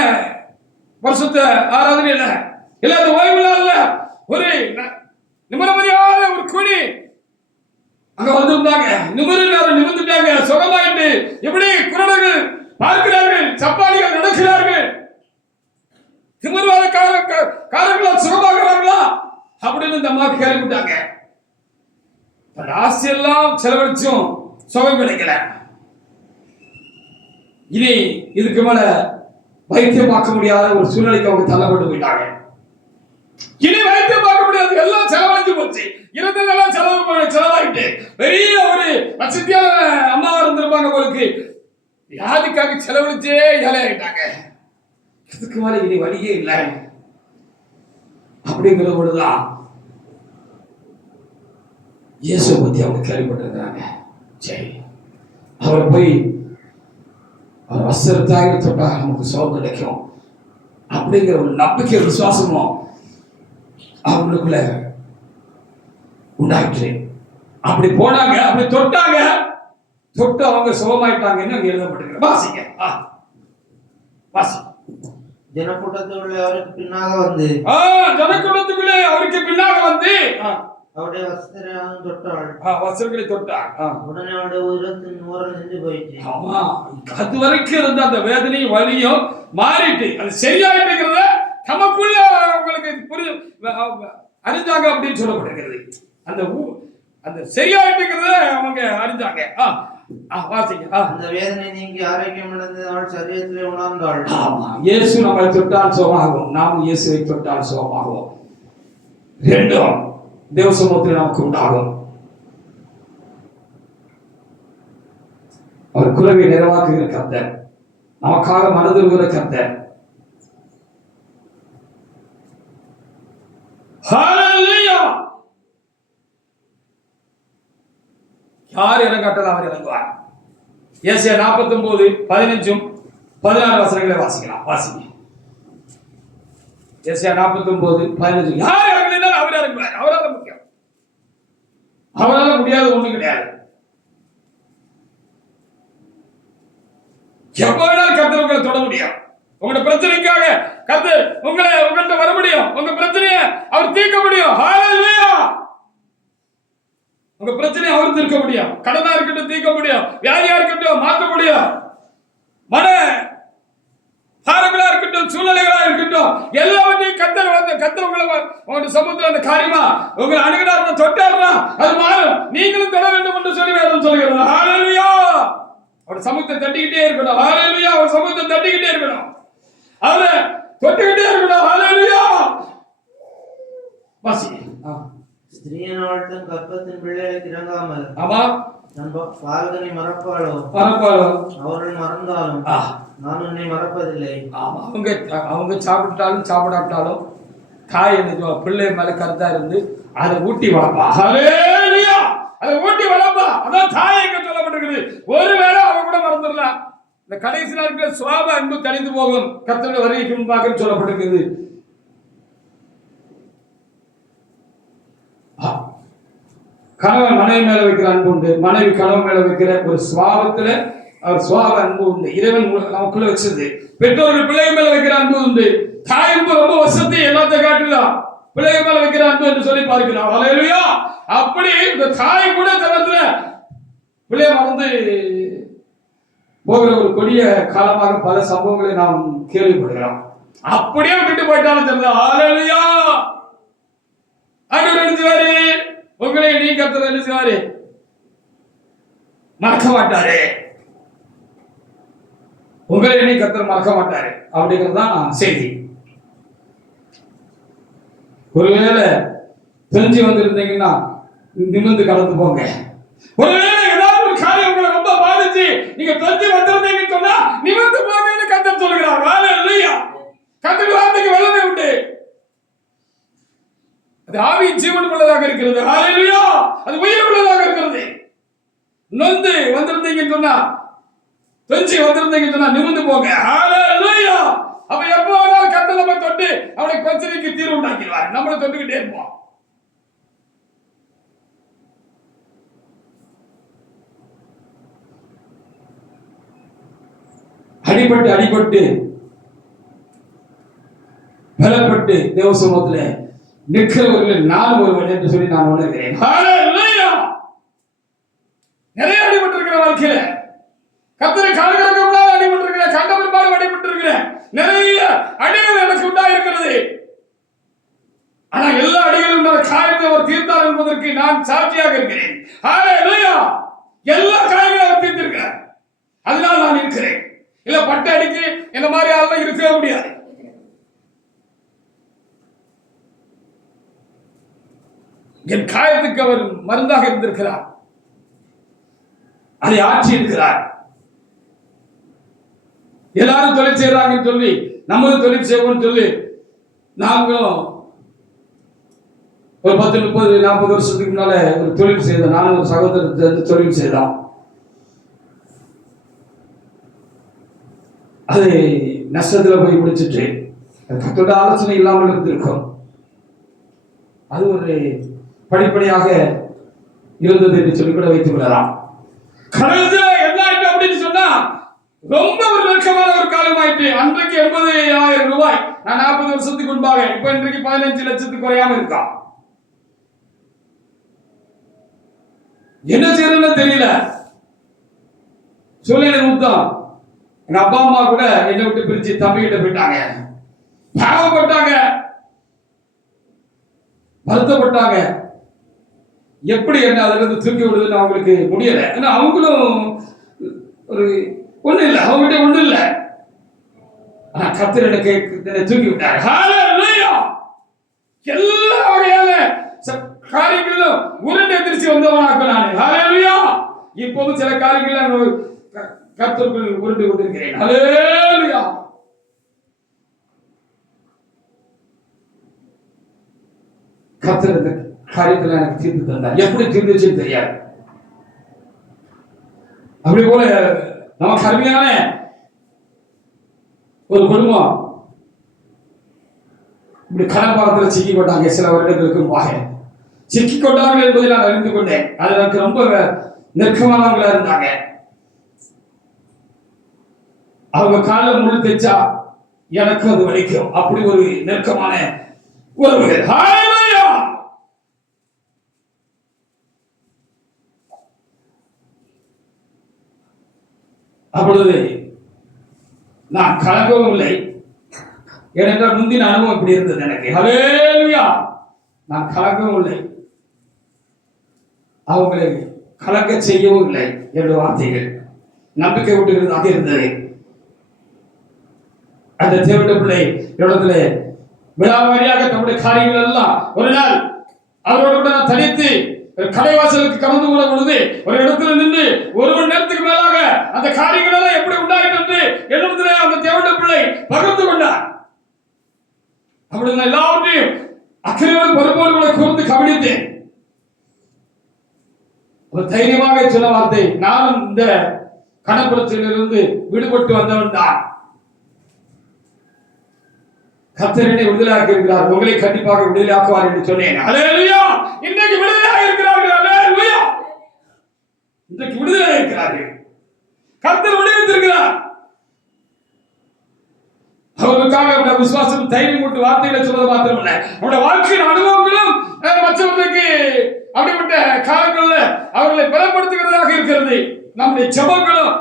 வருஷத்த ஆராதனை இல்ல அந்த ஓய்வு இல்ல, ஒரு நிமிரமதியான ஒரு குடி அங்க வந்திருந்தாங்க. நிமிர்ந்துட்டாங்க, சுகமாயிட்டு. எப்படி குரடர்கள் பார்க்கிறார்கள், சப்பாளிகள் நடக்கிறார்கள், திமிர்வாத காரர்களால் சுகமாகிறார்களா அப்படின்னு இந்த அம்மா கேள்விப்பட்டாங்க. ஆசையெல்லாம் செலவழிச்சும் சுகம் கிடைக்கல. இனி இதுக்கு மேல வைத்தியம் பார்க்க முடியாத ஒரு சூழ்நிலைக்கு அவங்க தள்ளப்பட்டு போயிட்டாங்க. இனி வைத்தியம் பார்க்க முடியாது, எல்லாம் செலவழிஞ்சு போச்சு. இருந்ததெல்லாம் செலவாயிட்டு பெரிய ஒரு வசதியான அம்மாவா இருந்திருப்பாங்க உங்களுக்கு. வியாதிக்காக செலவழிச்சே ஏழையாயிட்டாங்க. இதுக்கு மேல இனி வழியே இல்லை அப்படிங்கிற பொழுதுதான் இயேசு பத்தி அவங்க கேள்விப்பட்டிருக்கிறாங்க. சரி, அவரை போய் அவர் வஸ்திரத்தாக தொட்டா நமக்கு சுகம் கிடைக்கும் அப்படிங்கிற ஒரு நம்பிக்கை விசுவாசமும் அவங்களுக்குள்ள உண்டாயிற்று. அப்படி போனாங்க, அப்படி தொட்டாங்க, தொட்டு அவங்க சுகமாயிட்டாங்கன்னு அங்க எழுதப்பட்டிருக்க. வாசிங்க, வாசி. ஜனக்கூட்டத்துக்குள்ளே அவருக்கு பின்னாக வந்து ஜனக்கூட்டத்துக்குள்ளே அவருக்கு பின்னாக வந்து அவருடைய வஸ்திரம் தொட்டாள். வஸ்திரங்களை தொட்டாள். உடனே அவருடைய உயிரத்தின் நூறல் நின்று போயிடுச்சு. ஆமா, அது வரைக்கும் இருந்த அந்த வேதனையும் வலியும் மாறிட்டு அது சரியாயிட்டுங்கிறத நமக்குள்ள அவங்களுக்கு புரியும் அறிஞ்சாங்க அப்படின்னு சொல்லப்படுகிறது. அந்த சரியாயிட்டுங்கிறத அவங்க அறிஞ்சாங்க. வாசிங்க. அந்த வேதனை நீங்கி ஆரோக்கியம் அடைந்து அவள் சரீரத்திலே உணர்ந்தாள். ஆமா, இயேசு நம்மை தொட்டால் சுகமாகும், நாம் இயேசுவை தொட்டால் சுகமாகும். ரெண்டும் தேவ சமூகத்தில் நமக்கு உண்டாகும். அவர் குறைவை நிறைவாக்குகிற கர்த்தர், நமக்காக மனதிருக்கிற கர்த்தர். ஹல்லேலூயா! யார் இறங்காட்டால் அவர் இறங்குவார். ஏசாயா 49:15-16 வசனங்களை வாசிக்கலாம். வாசிங்க. ஏசாயா 49:15. யார் இறங்கினாலும் அவர் இறங்குவார். அவரால் முக்கியம், அவரால் முடியாது ஒண்ணும் கிடையாது. எப்ப வேணாலும் கர்த்தர் உங்களை தொட முடியும். உங்களோட பிரச்சனைக்காக கர்த்தர் உங்கள்கிட்ட வர முடியும். உங்க பிரச்சனையை அவர் தீர்க்க முடியும். ஹல்லேலூயா! உங்க பிரச்சனையை அவர் தீர்க்க முடியும். கடனா இருக்கட்டும் தீர்க்க முடியும், வியாதியா இருக்கட்டும் மாற்ற முடியும், மன பாரங்களா இருக்கட்டும், சூழ்நிலைகளா இருக்கட்டும், எல்லாவற்றையும் கர்த்தர் உங்களுடைய சமூகத்தில் அந்த காரியமா உங்களை அணுகினார், தொட்டார்னா அது மாறும். நீங்களும் தொட வேண்டும் என்று சொல்லி வேதம் சொல்கிறது. ஹல்லேலூயா! அவர் சமூகத்தை தட்டிக்கிட்டே இருக்கணும். ஹல்லேலூயா! அவர் சமூகத்தை தட்டிக்கிட்டே இருக்கணும், அவரை தொட்டுக்கிட்டே இருக்கணும். ஹல்லேலூயா! வாசி. ஸ்திரீயினால் தன் கர்ப்பத்தின் பிள்ளைகளுக்கு இறங்காமல் ஆமா நம் பாலகனை மறப்பாளோ அவர்கள் மறந்தாலும் நான் உன்னை மறப்பதில்லை. ஆமா, அவங்க சாப்பிட்டாலும் சாப்பிடாட்டாலும் தாய் என்ன பிள்ளை மேல கருத்தா இருந்து அதை ஊட்டி வளர்ப்பா. ஹல்லேலூயா! அதை ஊட்டி வளர்ப்பா. அதான் தாய் எங்க சொல்லப்பட்டிருக்குது. ஒருவேளை அவங்க கூட மறந்துடலாம். இந்த கடைசி நாட்கள் சுவாப அன்பு தணிந்து போகும், கர்த்தருடைய வருகைக்கு முன்பாக சொல்லப்பட்டிருக்குது. கணவன் மனைவி மேல வைக்கிற அன்பு உண்டு, மனைவி கணவன் மேல வைக்கிற ஒரு சுவாபத்துல அவர் சுவாப அன்பு உண்டு. இறைவன் நமக்குள்ள வச்சது. பெற்றோர்கள் பிள்ளைகள் மேல வைக்கிற அன்பு உண்டு. தாய் அன்பு ரொம்ப வசதி, எல்லாத்தையும் காட்டலாம். பிள்ளைகள் மேல வைக்கிற அன்பு என்று சொல்லி பார்க்கிறோம். ஹல்லேலூயா! அப்படி இந்த தாய் கூட தவிர்த்து பிள்ளைய மறந்து போகிற ஒரு கொடிய காலமாக பல சம்பவங்களை நாம் கேள்விப்படுகிறோம். அப்படியே விட்டு போயிட்டாலும் தெரியுது. ஹல்லேலூயா! ஆண்டவர் நினைச்சுவாரு, உங்களை நீ கர்த்தர் நினைச்சுவாரு, மறக்க மாட்டாரு. உங்களை நீ கர்த்தர் மறக்க மாட்டாரு அப்படிங்கிறது தான் செய்தி. ஒருவேளை தெரிஞ்சு வந்திருந்தீங்கன்னா நிமிர்ந்து கடந்து போங்க. ஒருவேளை ஏதாவது ஒரு காரியம் உங்களை ரொம்ப பாதிச்சு நீங்க தொஞ்சு வந்திருந்தீங்கன்னு சொன்னா நிமிர்ந்து போங்கன்னு கர்த்தர் சொல்கிறார். ஹalleluya. கர்த்தருடைய வார்த்தைக்கு வல்லமை உண்டு. அது ஆவியின் ஜீவன் உள்ளதாக இருக்கிறது. ஹalleluya. அது உயிர் உள்ளதாக இருக்கிறது. நொந்து வந்திருந்தீங்கன்னு சொன்னா தொஞ்சு வந்திருந்தீங்கன்னு சொன்னா நிமிர்ந்து போங்க. ஹalleluya. அப்ப எப்போ வேணாலும் கர்த்தர் நம்ம தொட்டு அவனுக்கு பிரச்சனைக்கு தீர்வு உண்டாக்கிடுவார். நம்மளை தொட்டுக்கிட்டே இருப்போம். அடிபட்டு பலப்பட்டு தேவ சமூகத்தில் நிற்கிறவர்கள் நான் ஒருவன் என்று சொல்லி நான் உணர்கிறேன். ஹalleluya. நிறைய அடிபட்டு இருக்கிற வாழ்க்கையில கர்த்தரை காண்கிறதுக்கு முன்னால அடிபட்டு இருக்கிற, கண்ட பிற்பாடு அடிபட்டு இருக்கிற நிறைய அடிகள் எனக்கு உண்டா இருக்கிறது. ஆனா எல்லா அடிகளும் காயத்தை அவர் தீர்த்தார் என்பதற்கு நான் சாட்சியாக இருக்கிறேன். ஹalleluya. எல்லா காயங்களும் அவர் தீர்த்திருக்கிறார். அதனால் நான் இருக்கிறேன். இல்ல பட்டு அடிக்கு இந்த மாதிரி ஆளெல்லாம் இருக்கவே முடியாது. என் காயத்துக்கு அவர் மருந்தாக இருந்திருக்கிறார். அதை ஆட்சி இருக்கிறார். எல்லாரும் தொழில் செய்யறாங்கன்னு சொல்லி நம்மளும் தொழில் செய்வோம்னு சொல்லி நாங்களும் ஒரு 10, 30, 40 வருஷத்துக்கு முன்னால ஒரு தொழில் செய்தோம். நானும் ஒரு சகோதரர் தொழில் செய்தோம். அது நஷ்டத்துல போய் முடிச்சுட்டு கத்தோட ஆலோசனை இல்லாமல் இருந்திருக்கும். அது ஒரு படிப்படியாக இருந்தது என்று சொல்லி கூட வைத்துக் கொள்ளலாம். கடவுள் என்ன ஆயிட்டு அப்படின்னு சொன்னா ரொம்ப ஒரு நெருக்கமான ஒரு காலம் ஆயிட்டு. அன்றைக்கு 80,000 ரூபாய் நான் 40 வருஷத்துக்கு முன்பாக, இப்ப இன்றைக்கு 15 லட்சத்துக்கு குறையாம இருக்கா. என்ன செய்யறதுன்னு தெரியல. சூழ்நிலை முத்தம். எங்க அப்பா அம்மா கூட என்னை விட்டு பிரிச்சு தம்பி கிட்ட போயிட்டாங்க. பாவப்பட்டாங்க, வருத்தப்பட்டாங்க. எப்படி என்ன அதுல இருந்து தூக்கி விடுதுன்னு அவங்களுக்கு முடியல. ஏன்னா அவங்களும் ஒரு ஒண்ணு இல்லை, அவங்ககிட்ட ஒண்ணு இல்லை. ஆனா கர்த்தர் எனக்கு தூக்கி விட்டாரு. ஹalleluya. எல்லா வகையான காரியங்களும் உருண்டு எதிர்ச்சி வந்தவனாக்க நான். ஹalleluya. இப்போது சில காரியங்கள் கர்த்தருக்குள் உருண்டு கொண்டிருக்கிறேன். ஹalleluya. கர்த்தர் இந்த காரியத்தில் எனக்கு தீர்த்து தந்தார். எப்படி தீர்ந்துச்சுன்னு தெரியாது. அப்படி போல நமக்கு அருமையான ஒரு குடும்பம் இப்படி கடன்பாரத்தில் சிக்கி கொண்டாங்க. சில வருடங்களுக்கு முன்பாக சிக்கி கொண்டார்கள் என்பதை நான் அறிந்து கொண்டேன். அது எனக்கு ரொம்ப நெருக்கமானவங்களா இருந்தாங்க. அவங்க காலில் முழு தைச்சா எனக்கு அது வலிக்கும். அப்படி ஒரு நெருக்கமான உறவுகள். ஹalleluya. அப்பொழுது நான் கலங்கவும் இல்லை. ஏனென்றால் முந்தின அனுபவம் இப்படி இருந்தது எனக்கு. ஹalleluya. நான் கலங்கவும் இல்லை, அவங்களை கலங்க செய்யவும் இல்லை. என்னுடைய வார்த்தைகள் நம்பிக்கை ஊட்டுகிறதாக இருந்தது. அந்த தேவனுடைய பிள்ளை இடத்துல விழாவாரியாக தம்முடைய காரியங்கள் எல்லாம் ஒரு நாள் அவரோடு கூட நான் தனித்து கடைவாசலுக்கு கடந்து போன பொழுது ஒரு இடத்துல நின்று 1 மணி நேரத்துக்கு மேலாக அந்த காரியங்கள் எல்லாம் எப்படி உண்டாயிட்டு என்று என்னிடத்துல அந்த தேவனுடைய பிள்ளை பகிர்ந்து கொண்டார். அப்படி நான் எல்லாவற்றையும் அக்கறையோடு பொறுப்போடு கூர்ந்து கவனித்தேன். ஒரு தைரியமாக சொன்ன வார்த்தை, நானும் இந்த கணப்பிரச்சனையிலிருந்து விடுபட்டு வந்தவன் தான். கர்த்தர் என்னை விடுதலையாக்கி இருக்கிறார், உங்களை கண்டிப்பாக விடுதலையாக்குவார் என்று சொன்னேன். ஹalleluya. இன்றைக்கு விடுதலையாக இருக்கிறார்கள். ஹalleluya. இன்றைக்கு விடுதலையாக இருக்கிறார்கள். கர்த்தர் விடுவித்திருக்கிறார். அவர்களுக்காக விசுவாசம் தைரியம் கொண்டு வார்த்தைகளை சொல்வது மாத்திரமல்ல, அவருடைய வாழ்க்கையின் அனுபவங்களும் மற்றவர்களுக்கு அப்படிப்பட்ட காலங்கள்ல அவர்களை பலப்படுத்துகிறதாக இருக்கிறது. நம்முடைய ஜெபங்களும்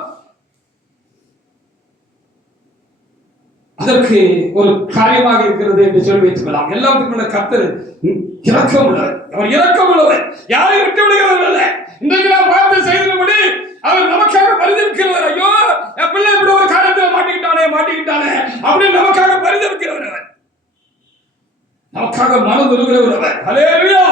அதற்கு ஒரு காரியமாக இருக்கிறது என்று சொல்லி வைத்துக் கொள்ளலாம். எல்லாத்துக்கும் கர்த்தர் இரக்கம் உள்ளவர். அவர் இரக்கம் உள்ளவர், யாரையும் விட்டு விடுகிறவர் அல்ல. இன்றைக்கு நாம் பார்த்து செய்தபடி அவர் நமக்காக பரிதவிக்கிறவர். ஐயோ என் பிள்ளை இப்படி ஒரு காரியத்தில் மாட்டிக்கிட்டானே அப்படின்னு நமக்காக பரிதவிக்கிறவர். அவர் நமக்காக மனம் உருகிறவர். ஹalleluya.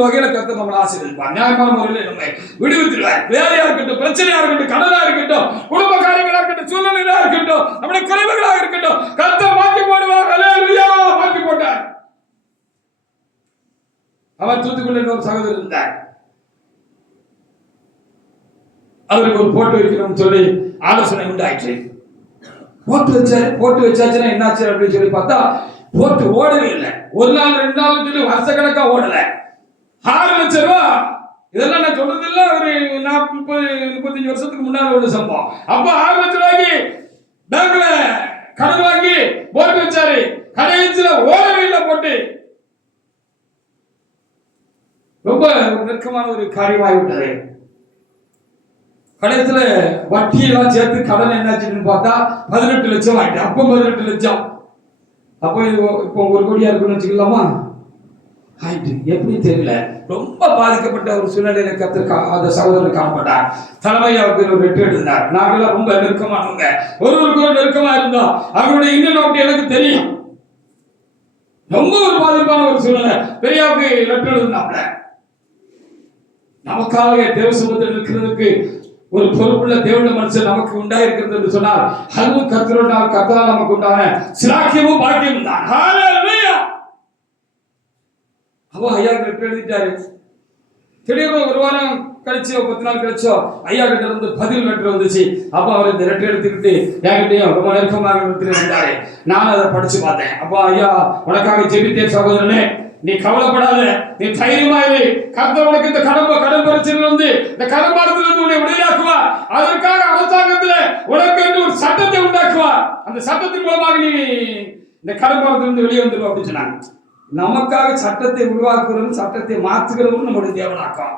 ஒரு வகையில கர்த்தர் நம்மளை ஆசீர்வதிப்பார். நியாயமான முறையில் நம்மை விடுவித்துடுவார். வேலையா இருக்கட்டும், பிரச்சனையா இருக்கட்டும், கடனா இருக்கட்டும், குடும்ப காரியங்களா இருக்கட்டும், சூழ்நிலையா இருக்கட்டும், நம்முடைய குறைவுகளாக இருக்கட்டும், கர்த்தர் மாற்றி போடுவார். அல்லேலூயா, மாற்றி போட்டார். அவர் தூத்துக்குள்ள ஒரு சகோதரர் இருந்தார். அவருக்கு ஒரு போட்டு வைக்கணும்னு சொல்லி ஆலோசனை உண்டாயிற்று. போட்டு வச்சாச்சுன்னா என்னாச்சு அப்படின்னு சொல்லி பார்த்தா போட்டு ஓடவே இல்லை. ஒரு நாள் 2 நாள் சொல்லி வருஷ கணக்கா ஓடல. 6 லட்சம் ரூபாய். இதெல்லாம் நான் சொல்றது இல்ல, ஒரு 40-35 வருஷத்துக்கு முன்னால உள்ள சம்பவம். அப்ப 6 லட்சம் ரூபாய்க்கு பேங்க்ல கடன் வாங்கி போட்டு வச்சாரு. கடைசியில ஓடவே இல்லை போட்டு. ரொம்ப நெருக்கமான ஒரு காரியமாகி விட்டது. கடைசியில வட்டியெல்லாம் சேர்த்து கடன் என்னாச்சுன்னு பார்த்தா 18 லட்சம் ஆயிட்டு. அப்போ 18 லட்சம். அப்போ இப்போ 1 கோடியா இருக்குன்னு வச்சுக்கலாமா? ஆயிட்டு. எப்படி தெரியல. ரொம்ப பாதிக்கப்பட்ட ஒரு சூழ்நிலையில அந்த சகோதரர் காணப்பட்டார். தலைமையாவுக்கு ஒரு லெட்டர் எழுதினார். நாங்கெல்லாம் ரொம்ப நெருக்கமானவங்க, ஒருவருக்கு ஒரு நெருக்கமா இருந்தோம். அவருடைய இன்னும் நோட்டு எனக்கு தெரியும். ரொம்ப ஒரு பாதிப்பான ஒரு சூழ்நிலை. பெரியாவுக்கு லெட்டர் எழுதினாப்ல. நமக்காக தேவ சமூகத்தில் இருக்கிறதுக்கு ஒரு பொறுப்புள்ள தேவனுடைய மனுஷன் நமக்கு உண்டாயிருக்கிறது என்று சொன்னால் அதுவும் கர்த்தரால் நமக்கு உண்டான சிலாக்கியமும் பாக்கியமும் தான். ஹல்லேலூயா. அவ ஐயா கிட்ட எழுதிட்டாரு. திடீர்னு ஒரு வாரம் கழிச்சோ 10 நாள் கழிச்சோ ஐயா கிட்ட இருந்து பதில் லெட்டர் வந்துச்சு. அப்ப அவர் இந்த லெட்டர் எடுத்துக்கிட்டு என்கிட்டயும் ரொம்ப நெருக்கமாக இருந்தாரு. நான் அதை படிச்சு பார்த்தேன். அப்போ ஐயா, உனக்காக ஜெபித்தேன் சகோதரனே, நீ கவலைப்படாத, நீ தைரியமா இரு. கர்த்தர் உனக்கு இந்த கடன் பிரச்சனையில இருந்து, இந்த கடன் பாரத்துல இருந்து உன்னை விடுதலையாக்குவார். அதற்காக அரசாங்கத்துல உனக்கு என்று ஒரு சட்டத்தை உண்டாக்குவார். அந்த சட்டத்தின் மூலமாக நீ இந்த கடன் பாரத்துல இருந்து வெளியே வந்துடும் அப்படின்னு சொன்னாங்க. நமக்காக சட்டத்தை உருவாக்குறதும் சட்டத்தை மாற்றுகிறதும் நம்முடைய தேவனாக்கம்.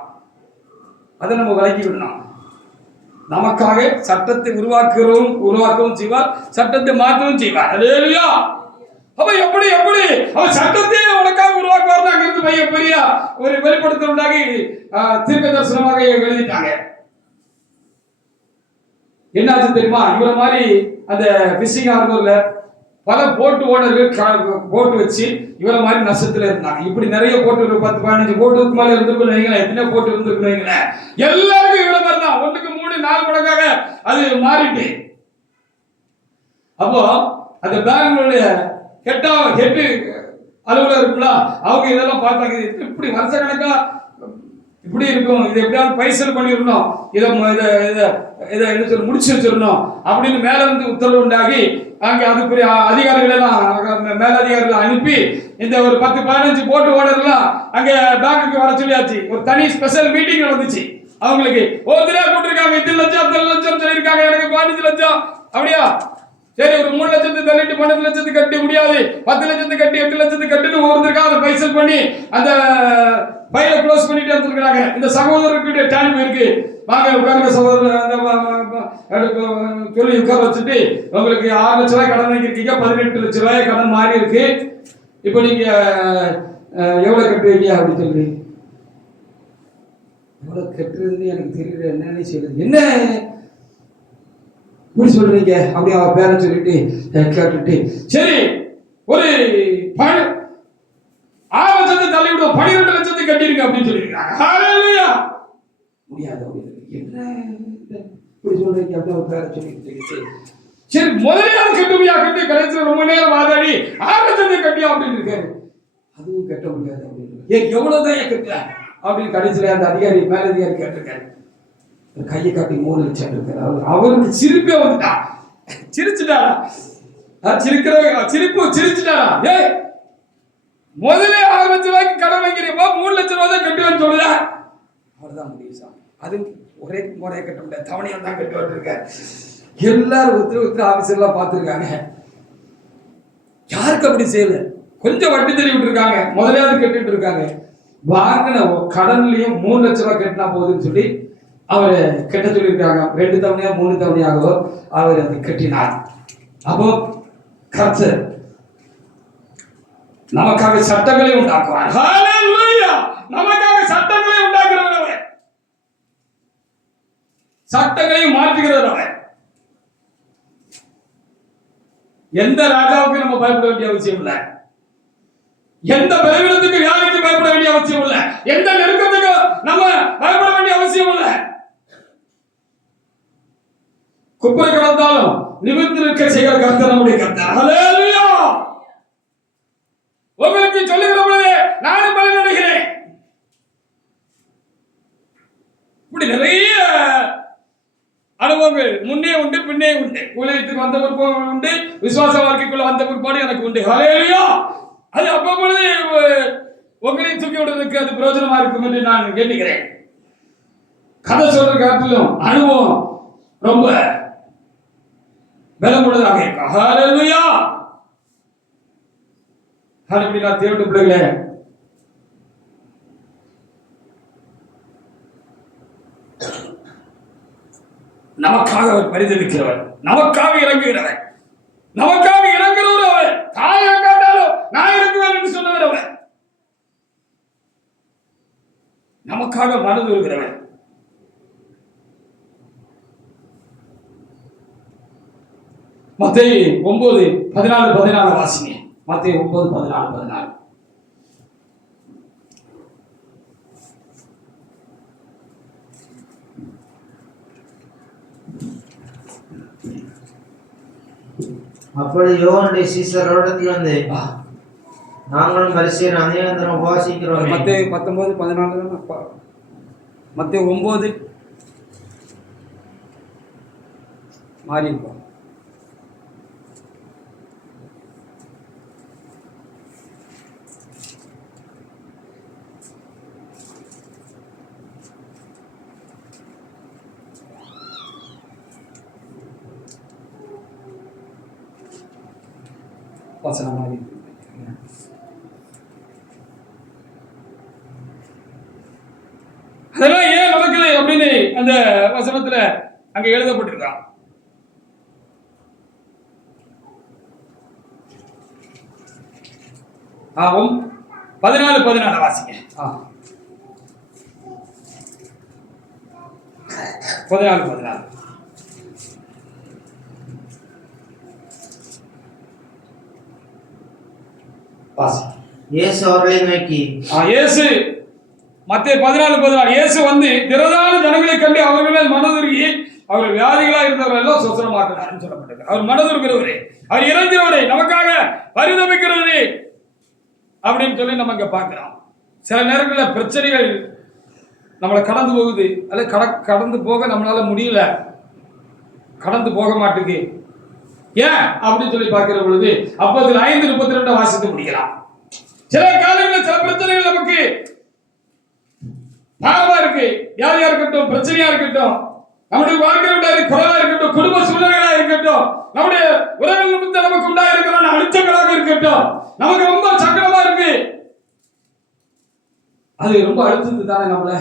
அதை நம்ம விலக்கி விடணும். நமக்காக சட்டத்தை உருவாக்கவும் செய்வார், சட்டத்தை மாற்றவும் செய்வார். அல்லேலூயா. அப்ப எப்படி அவர் சட்டத்தையே உனக்காக உருவாக்குவார். அங்கிருந்து பெரிய ஒரு வெளிப்படுத்தல் உண்டாகி தீர்க்க தரிசனமாக எழுதிட்டாங்க. என்னாச்சு தெரியுமா? இவரை மாதிரி அந்த பிஷிங் ஹார்பர்ல பல போட்டு ஓனர்கள் போட்டு வச்சு இவரை மாதிரி நஷ்டத்துல இருந்தாங்க. இப்படி நிறைய போட்டு 10-15 போட்டுக்கு மேல இருந்திருக்கணும் வைங்களேன். எத்தனை போட்டு இருந்திருக்கணும் வைங்களேன். எல்லாருக்கும் இவ்வளவு மாதிரி தான். 1க்கு 3-4 மடங்காக அது மாறிட்டு. அப்போ அந்த பேங்குடைய ஹெட் அலுவலர் இருக்குல்ல, அவங்க இதெல்லாம் பார்த்தாங்க. இப்படி வருஷ கணக்கா இப்படி இருக்கும், இதை எப்படியாவது பைசல் பண்ணிடணும், இதை என்ன சொல்லி முடிச்சு வச்சிடணும் அப்படின்னு மேல இருந்து உத்தரவு உண்டாகி அங்கே அதுக்குரிய அதிகாரிகள் எல்லாம் மேலதிகாரிகளை அனுப்பி இந்த ஒரு 10-15 போட்டு ஓனர்லாம் அங்கே பேங்குக்கு வர சொல்லியாச்சு. ஒரு தனி ஸ்பெஷல் மீட்டிங் நடந்துச்சு. அவங்களுக்கு ஒருத்தரா கூட்டிருக்காங்க. 8 லட்சம் சொல்லியிருக்காங்க. எனக்கு 15 லட்சம். அப்படியா? சரி, ஒரு 3 லட்சத்தை தள்ளிட்டு 12 லட்சத்துக்கு கட்டி முடியாது, 10 லட்சத்துக்கு கட்டி 8 லட்சத்துக்கு கட்டிட்டு ஒருத்தருக்கா அதை பைசல் பண்ணி அந்த ஃபைலை க்ளோஸ் பண்ணிட்டு வந்துருக்காங்க. இந்த சகோதரர்கிட்ட டைம் இருக்கு, வாங்க உட்காருங்க சகோதரர் சொல்லி உட்கார வச்சுட்டு, உங்களுக்கு 6 லட்ச ரூபாய் கடன் வாங்கியிருக்கீங்க, 18 லட்ச ரூபாய் கடன் மாறி இருக்கு, இப்போ நீங்க எவ்வளவு கட்டுவீங்க அப்படின்னு சொல்லி. எவ்வளவு கட்டுறது எனக்கு தெரியல, என்னன்னு சொல்லுது. என்ன இப்படி சொல்றீங்க அப்படி அவ பேர சொல்லிட்டு கேட்டுட்டு, சரி ஒரு 6 லட்சத்தை தள்ளி விடுவோம், 12 லட்சத்தை கட்டிருங்க அப்படின்னு சொல்லியிருக்காங்க. ஹல்லேலூயா. முடியாது அப்படின்னு. என்ன இப்படி சொல்றீங்க அப்படி அவ பேர சொல்லிட்டு, சரி முதலியாவது கட்டுவியா கட்டி கடைசியில் ரொம்ப நேரம் வாதாடி 6 லட்சத்தை கட்டியா அப்படின்னு இருக்காரு. அதுவும் கட்ட முடியாது அப்படின்னு. எவ்வளவுதான் கட்டுற அப்படின்னு கடைசியில் அந்த அதிகாரி மேலதிகாரி கேட்டிருக்காரு. கையை காட்டி 3 லட்சம் இருக்காரு. அவருக்கு சிரிப்பே வந்துட்டா, சிரிச்சுட்டாரா, சிரிச்சுட்டாரா. ஏய், முதலே 6 லட்சம் ரூபாய்க்கு கடன் வாங்கிறீப்பா, 3 லட்சம் ரூபாய் தான் கட்டுவேன்னு சொல்லுதா? அவர்தான் முடியும் சார். அது ஒரே முறையை கட்ட முடியாது, தவணையை தான் கட்டுவாட்டு இருக்காரு. எல்லாரும் ஒருத்தர் ஆபீசர்லாம் பார்த்துருக்காங்க. யாருக்கு அப்படி செய்யல, கொஞ்சம் வட்டி தள்ளி விட்டுருக்காங்க, முதலையாவது கட்டிட்டு இருக்காங்க. வாங்கின கடன்லயும் 3 லட்சம் ரூபாய் கட்டினா போகுதுன்னு சொல்லி அவரை கட்ட சொல்லியிருக்காங்க. 2 தவணையா 3 தவணையாகவோ அவர் அதை கட்டினார். அப்போ கர்த்தர் நமக்காக சட்டங்களை உண்டாக்குவார். ஹல்லேலூயா. நமக்காக சட்டங்களை உண்டாக்குறவர் அவர், சட்டங்களையும் மாற்றுகிறவர் அவர். எந்த ராஜாவுக்கு நம்ம பயப்பட வேண்டிய அவசியம் இல்லை, எந்த பலவீனத்துக்கு வியாதிக்கு பயப்பட வேண்டிய அவசியம் இல்லை. எந்த நெருக்கத்துக்கு நம்ம பயப்பட வேண்டிய அவசியம் இல்லை. குப்பை கடந்தாலும் நிமிர்ந்து நிற்க செய்கிற கர்த்தர் நம்முடைய கர்த்தர். ஹல்லேலூயா. உங்களுக்கு சொல்லுகிற பொழுது நானும் பலன் அடைகிறேன். இப்படி நிறைய அனுபவங்கள் முன்னே உண்டு பின்னே உண்டு. ஊழியத்துக்கு வந்த பிற்பாடு உண்டு, விசுவாச வாழ்க்கைக்குள்ள வந்த பிற்பாடு எனக்கு உண்டு. ஹல்லேலூயா. அது அப்பொழுது உங்களை தூக்கி விடுறதுக்கு அது பிரயோஜனமா இருக்கும் என்று நான் கேட்டுக்கிறேன். கதை சொல்ற காட்டிலும் அனுபவம் ரொம்ப பலமுள்ளதாக இருக்கும். ஹல்லேலூயா. ஹல்லேலூயா. தேவனுடைய பிள்ளைகளே, நமக்காக அவர் பரிதவிக்கிறவர், நமக்காக இறங்குகிறவர், நமக்காக இறங்குகிறவர் அவர். தாய் இறங்காட்டாலும் நான் இறங்குவேன் என்று சொன்னவர் அவர். நமக்காக மனது வருகிறவர். மத்தேயு 9:14 வாசிங்க. மத்தேயு 9:14. அப்பொழுது யோவானுடைய சீசர் அவரிடத்தில் வந்து, நாங்களும் பரிசேயர் அநேக தரம் உபவாசிக்கிறோம். மத்தேயு 19:14. மத்தேயு 9 மாறி இருக்கும். வசனம் மாறி இருக்கு. அதெல்லாம் ஏன் நடக்குது அப்படின்னு அந்த வசனத்துல அங்க எழுதப்பட்டிருக்கான். ஆகும் 14 வாசிங்க. 14 வாசி. இயேசு அவர்களை நோக்கி, இயேசு மத்தேயு 14:14 இயேசு வந்து திரளான ஜனங்களை கண்டு அவர்கள் மேல் மனதுருகி அவர்கள் வியாதிகளா இருந்தவர்கள் எல்லாம் சுத்தமாக்கினார்னு சொல்லப்பட்டிருக்கு. அவர் மனதுருகிறவரே, அவர் இறந்தவரே, நமக்காக பரிதபிக்கிறவரே அப்படின்னு சொல்லி நம்ம இங்க பார்க்கிறோம். சில நேரங்களில் பிரச்சனைகள் நம்மளை கடந்து போகுது, அல்லது கடந்து போக நம்மளால முடியல, கடந்து போக மாட்டேங்குது. ஏன் அப்படின்னு சொல்லி பார்க்கிற பொழுது அப்போது 5:32 வாசித்து முடிக்கலாம். சில காலங்களில் சில பிரச்சனைகள் நமக்கு பாரமா இருக்கு. யாரையா இருக்கட்டும், பிரச்சனையா இருக்கட்டும், நம்முடைய வாழ்க்கையில் குறைவா இருக்கட்டும், குடும்ப சூழ்நிலைகளா இருக்கட்டும், நம்முடைய உறவு நிமித்தம் நமக்கு உண்டாயிருக்கிற அழுத்தங்களாக இருக்கட்டும், நமக்கு ரொம்ப சங்கடமா இருக்கு. அது ரொம்ப அழுத்தது தானே நம்மள.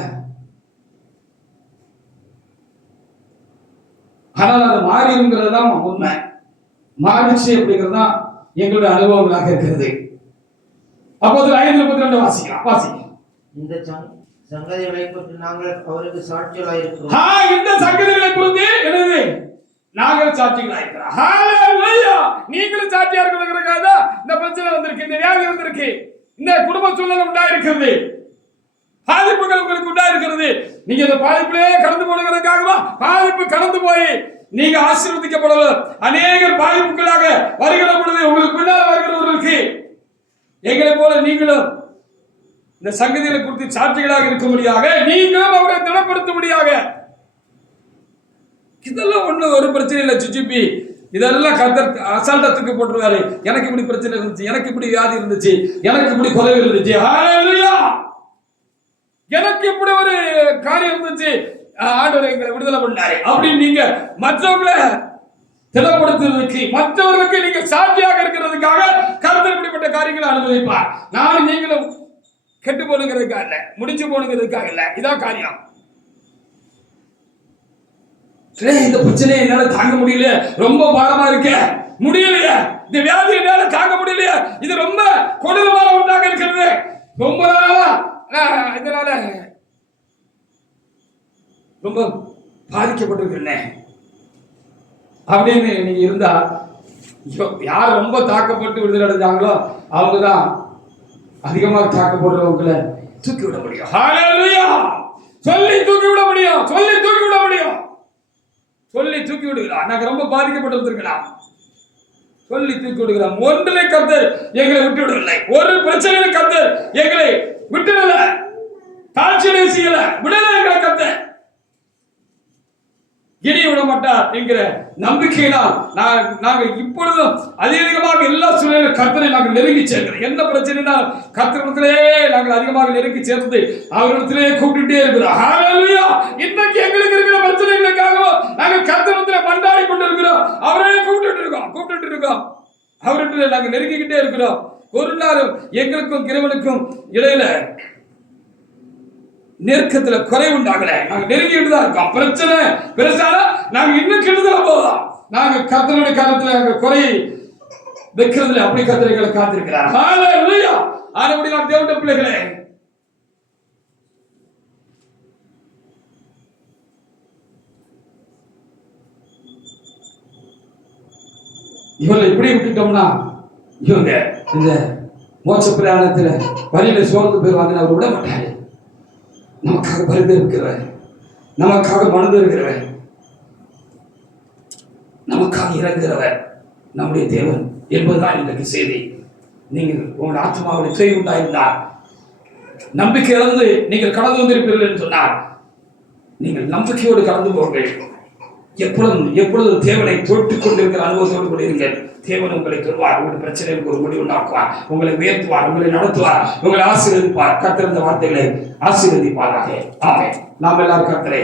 ஆனால் அது மாறிங்கிறது தான் உண்மை. மாறிச்சு அப்படிங்கிறது தான் எங்களுடைய அனுபவங்களாக இருக்கிறது. அப்போது 5:32 வாசிக்கலாம். இந்த சங்கதிகளை குறித்து நாங்கள் அவருக்கு சாட்சிகளாக இருக்கிறோம். இந்த சங்கதிகளை குறித்து என்னது நாங்கள் சாட்சிகளாக இருக்கிறோம். ஹல்லேலூயா. நீங்களும் சாட்சியா இருக்கிறதுக்காக தான் இந்த பிரச்சனை வந்திருக்கு, இந்த வியாதி வந்திருக்கு, இந்த குடும்ப சூழ்நிலை உண்டாயிருக்கிறது, பாதிப்புகள் உங்களுக்கு உண்டாயிருக்கிறது. நீங்க இந்த பாதிப்பிலே கடந்து போடுவதற்காகவா? பாதிப்பு கடந்து போய் நீங்க ஆசீர்வதிக்கப்படவர் அநேகர் பாதிப்புகளாக வருகிற பொழுது உங்களுக்கு பின்னால் வருகிறவர்களுக்கு எங்களை போல நீங்களும் இந்த சங்கதிகளை குறித்து சாட்சிகளாக இருக்கும்படியாக, நீங்களும் அவரை திடப்படுத்தும்படியாக. இதெல்லாம் ஒண்ணு ஒரு பிரச்சனை இல்லை. சுச்சிப்பி இதெல்லாம் கர்த்தர் அசால்ட்டத்துக்கு போட்டுருவாரு. எனக்கு இப்படி பிரச்சனை இருந்துச்சு, எனக்கு இப்படி வியாதி இருந்துச்சு, எனக்கு இப்படி கொலை இருந்துச்சு, ஹல்லேலூயா, எனக்கு இப்படி ஒரு காரியம் இருந்துச்சு, ஆண்டவர் எங்களை விடுதலை பண்ணாரு அப்படின்னு நீங்க மற்றவங்களை திடப்படுத்துவதற்கு, மற்றவர்களுக்கு நீங்க சாட்சியாக இருக்கிறதுக்காக கர்த்தர் இப்படிப்பட்ட காரியங்களை அனுமதிப்பார். நானும் நீங்களும் கெட்டு போனுங்கிறதுக்காக இல்ல, முடிச்சு போனுங்கிறதுக்காக இல்ல. இதான் காரியம். இந்த பிரச்சனை என்னால தாங்க முடியல, ரொம்ப பாரமா இருக்க முடியலையே, இந்த வியாதி என்னால தாங்க முடியலையே, இது ரொம்ப கொடூரமான ஒன்றாக இருக்கிறது, ரொம்ப நாளா இதனால ரொம்ப பாதிக்கப்பட்டிருக்கிறேன் அப்படின்னு நீங்க இருந்தா, யார் ரொம்ப தாக்கப்பட்டு விடுதலை அடைஞ்சாங்களோ அவங்கதான் அதிகமாக தாக்கப்படுறவங்களை தூக்கி விட முடியும். ஹalleluya. சொல்லி தூக்கி விட முடியும். சொல்லி தூக்கி விட முடியும். சொல்லி தூக்கி விடுகிறார். நாங்க ரொம்ப பாதிக்கப்பட்டிருக்கலாம். சொல்லி தூக்கி விடுகிறார். ஒன்றிலே கர்த்தர் எங்களை விட்டு விடவில்லை. ஒரு பிரச்சனையில கர்த்தர் எங்களை விட்டுடல. தாழ்ச்சியை செய்யல. விடல எங்களை கர்த்தர். இனி விட மாட்டார் என்கிற நம்பிக்கையினால் நாங்கள் இப்பொழுதும் அதிகமாக எல்லா சூழ்நிலையிலும் கர்த்தரை நாங்கள் நெருங்கி சேர்க்கிறோம். என்ன பிரச்சனைனால் கர்த்தரிடத்திலே நாங்கள் அதிகமாக நெருங்கி சேர்ந்து அவரிடத்திலே கூப்பிட்டுட்டே இருக்கிறோம். ஹalleluya. இன்னைக்கு எங்களுக்கு இருக்கிற பிரச்சனைகளுக்காக நாங்கள் கர்த்தரிடத்திலே மன்றாடி கொண்டிருக்கிறோம். அவரே கூப்பிட்டு இருக்கோம். அவரிடத்திலே நாங்கள் நெருங்கிக்கிட்டே இருக்கிறோம். ஒரு நாளும் எங்களுக்கும் இறைவனுக்கும் இடையில நெருக்கத்துல குறை உண்டாகல. நாங்க நெருங்கிட்டு தான் இருக்கோம். பிரச்சனை பெருசால நாங்க இன்னும் கெடுதல போகலாம். நாங்க கர்த்தருடைய காலத்துல நாங்க குறை வைக்கிறதுல அப்படி கர்த்தரை காத்திருக்கிறார். ஹalleluya. ஆனபடி நான் தேவனுடைய பிள்ளைகளே, இவங்களை இப்படி விட்டுட்டோம்னா இவங்க இந்த மோட்ச பிரயாணத்துல வழியில சோர்ந்து போயிருவாங்கன்னு அவர் விட மாட்டாரு. நமக்காக பரிந்து நமக்காக மனது இருக்கிறவர், நமக்காக இறங்குகிறவர் நம்முடைய தேவன் என்பதுதான் இன்றைக்கு செய்தி. நீங்கள் உங்கள் ஆத்மாவுடைய தேவை உண்டாயிருந்தால், நம்பிக்கை இழந்து நீங்கள் கடந்து வந்திருப்பீர்கள் என்று சொன்னார், நீங்கள் நம்பிக்கையோடு கடந்து போங்கள். எப்பொழுதும் தேவனை தொட்டுக் கொண்டிருக்கிற அனுபவத்தோடு கூட இருங்கள். தேவன் உங்களை தொடுவார். உங்களுடைய பிரச்சனைக்கு ஒரு முடிவு உண்டாக்குவார். உங்களை உயர்த்துவார். உங்களை நடத்துவார். உங்களை ஆசீர்வதிப்பார். கர்த்தர் இந்த வார்த்தைகளை ஆசீர்வதிப்பாராக. ஆமென். நாம் எல்லாரும் கர்த்தரை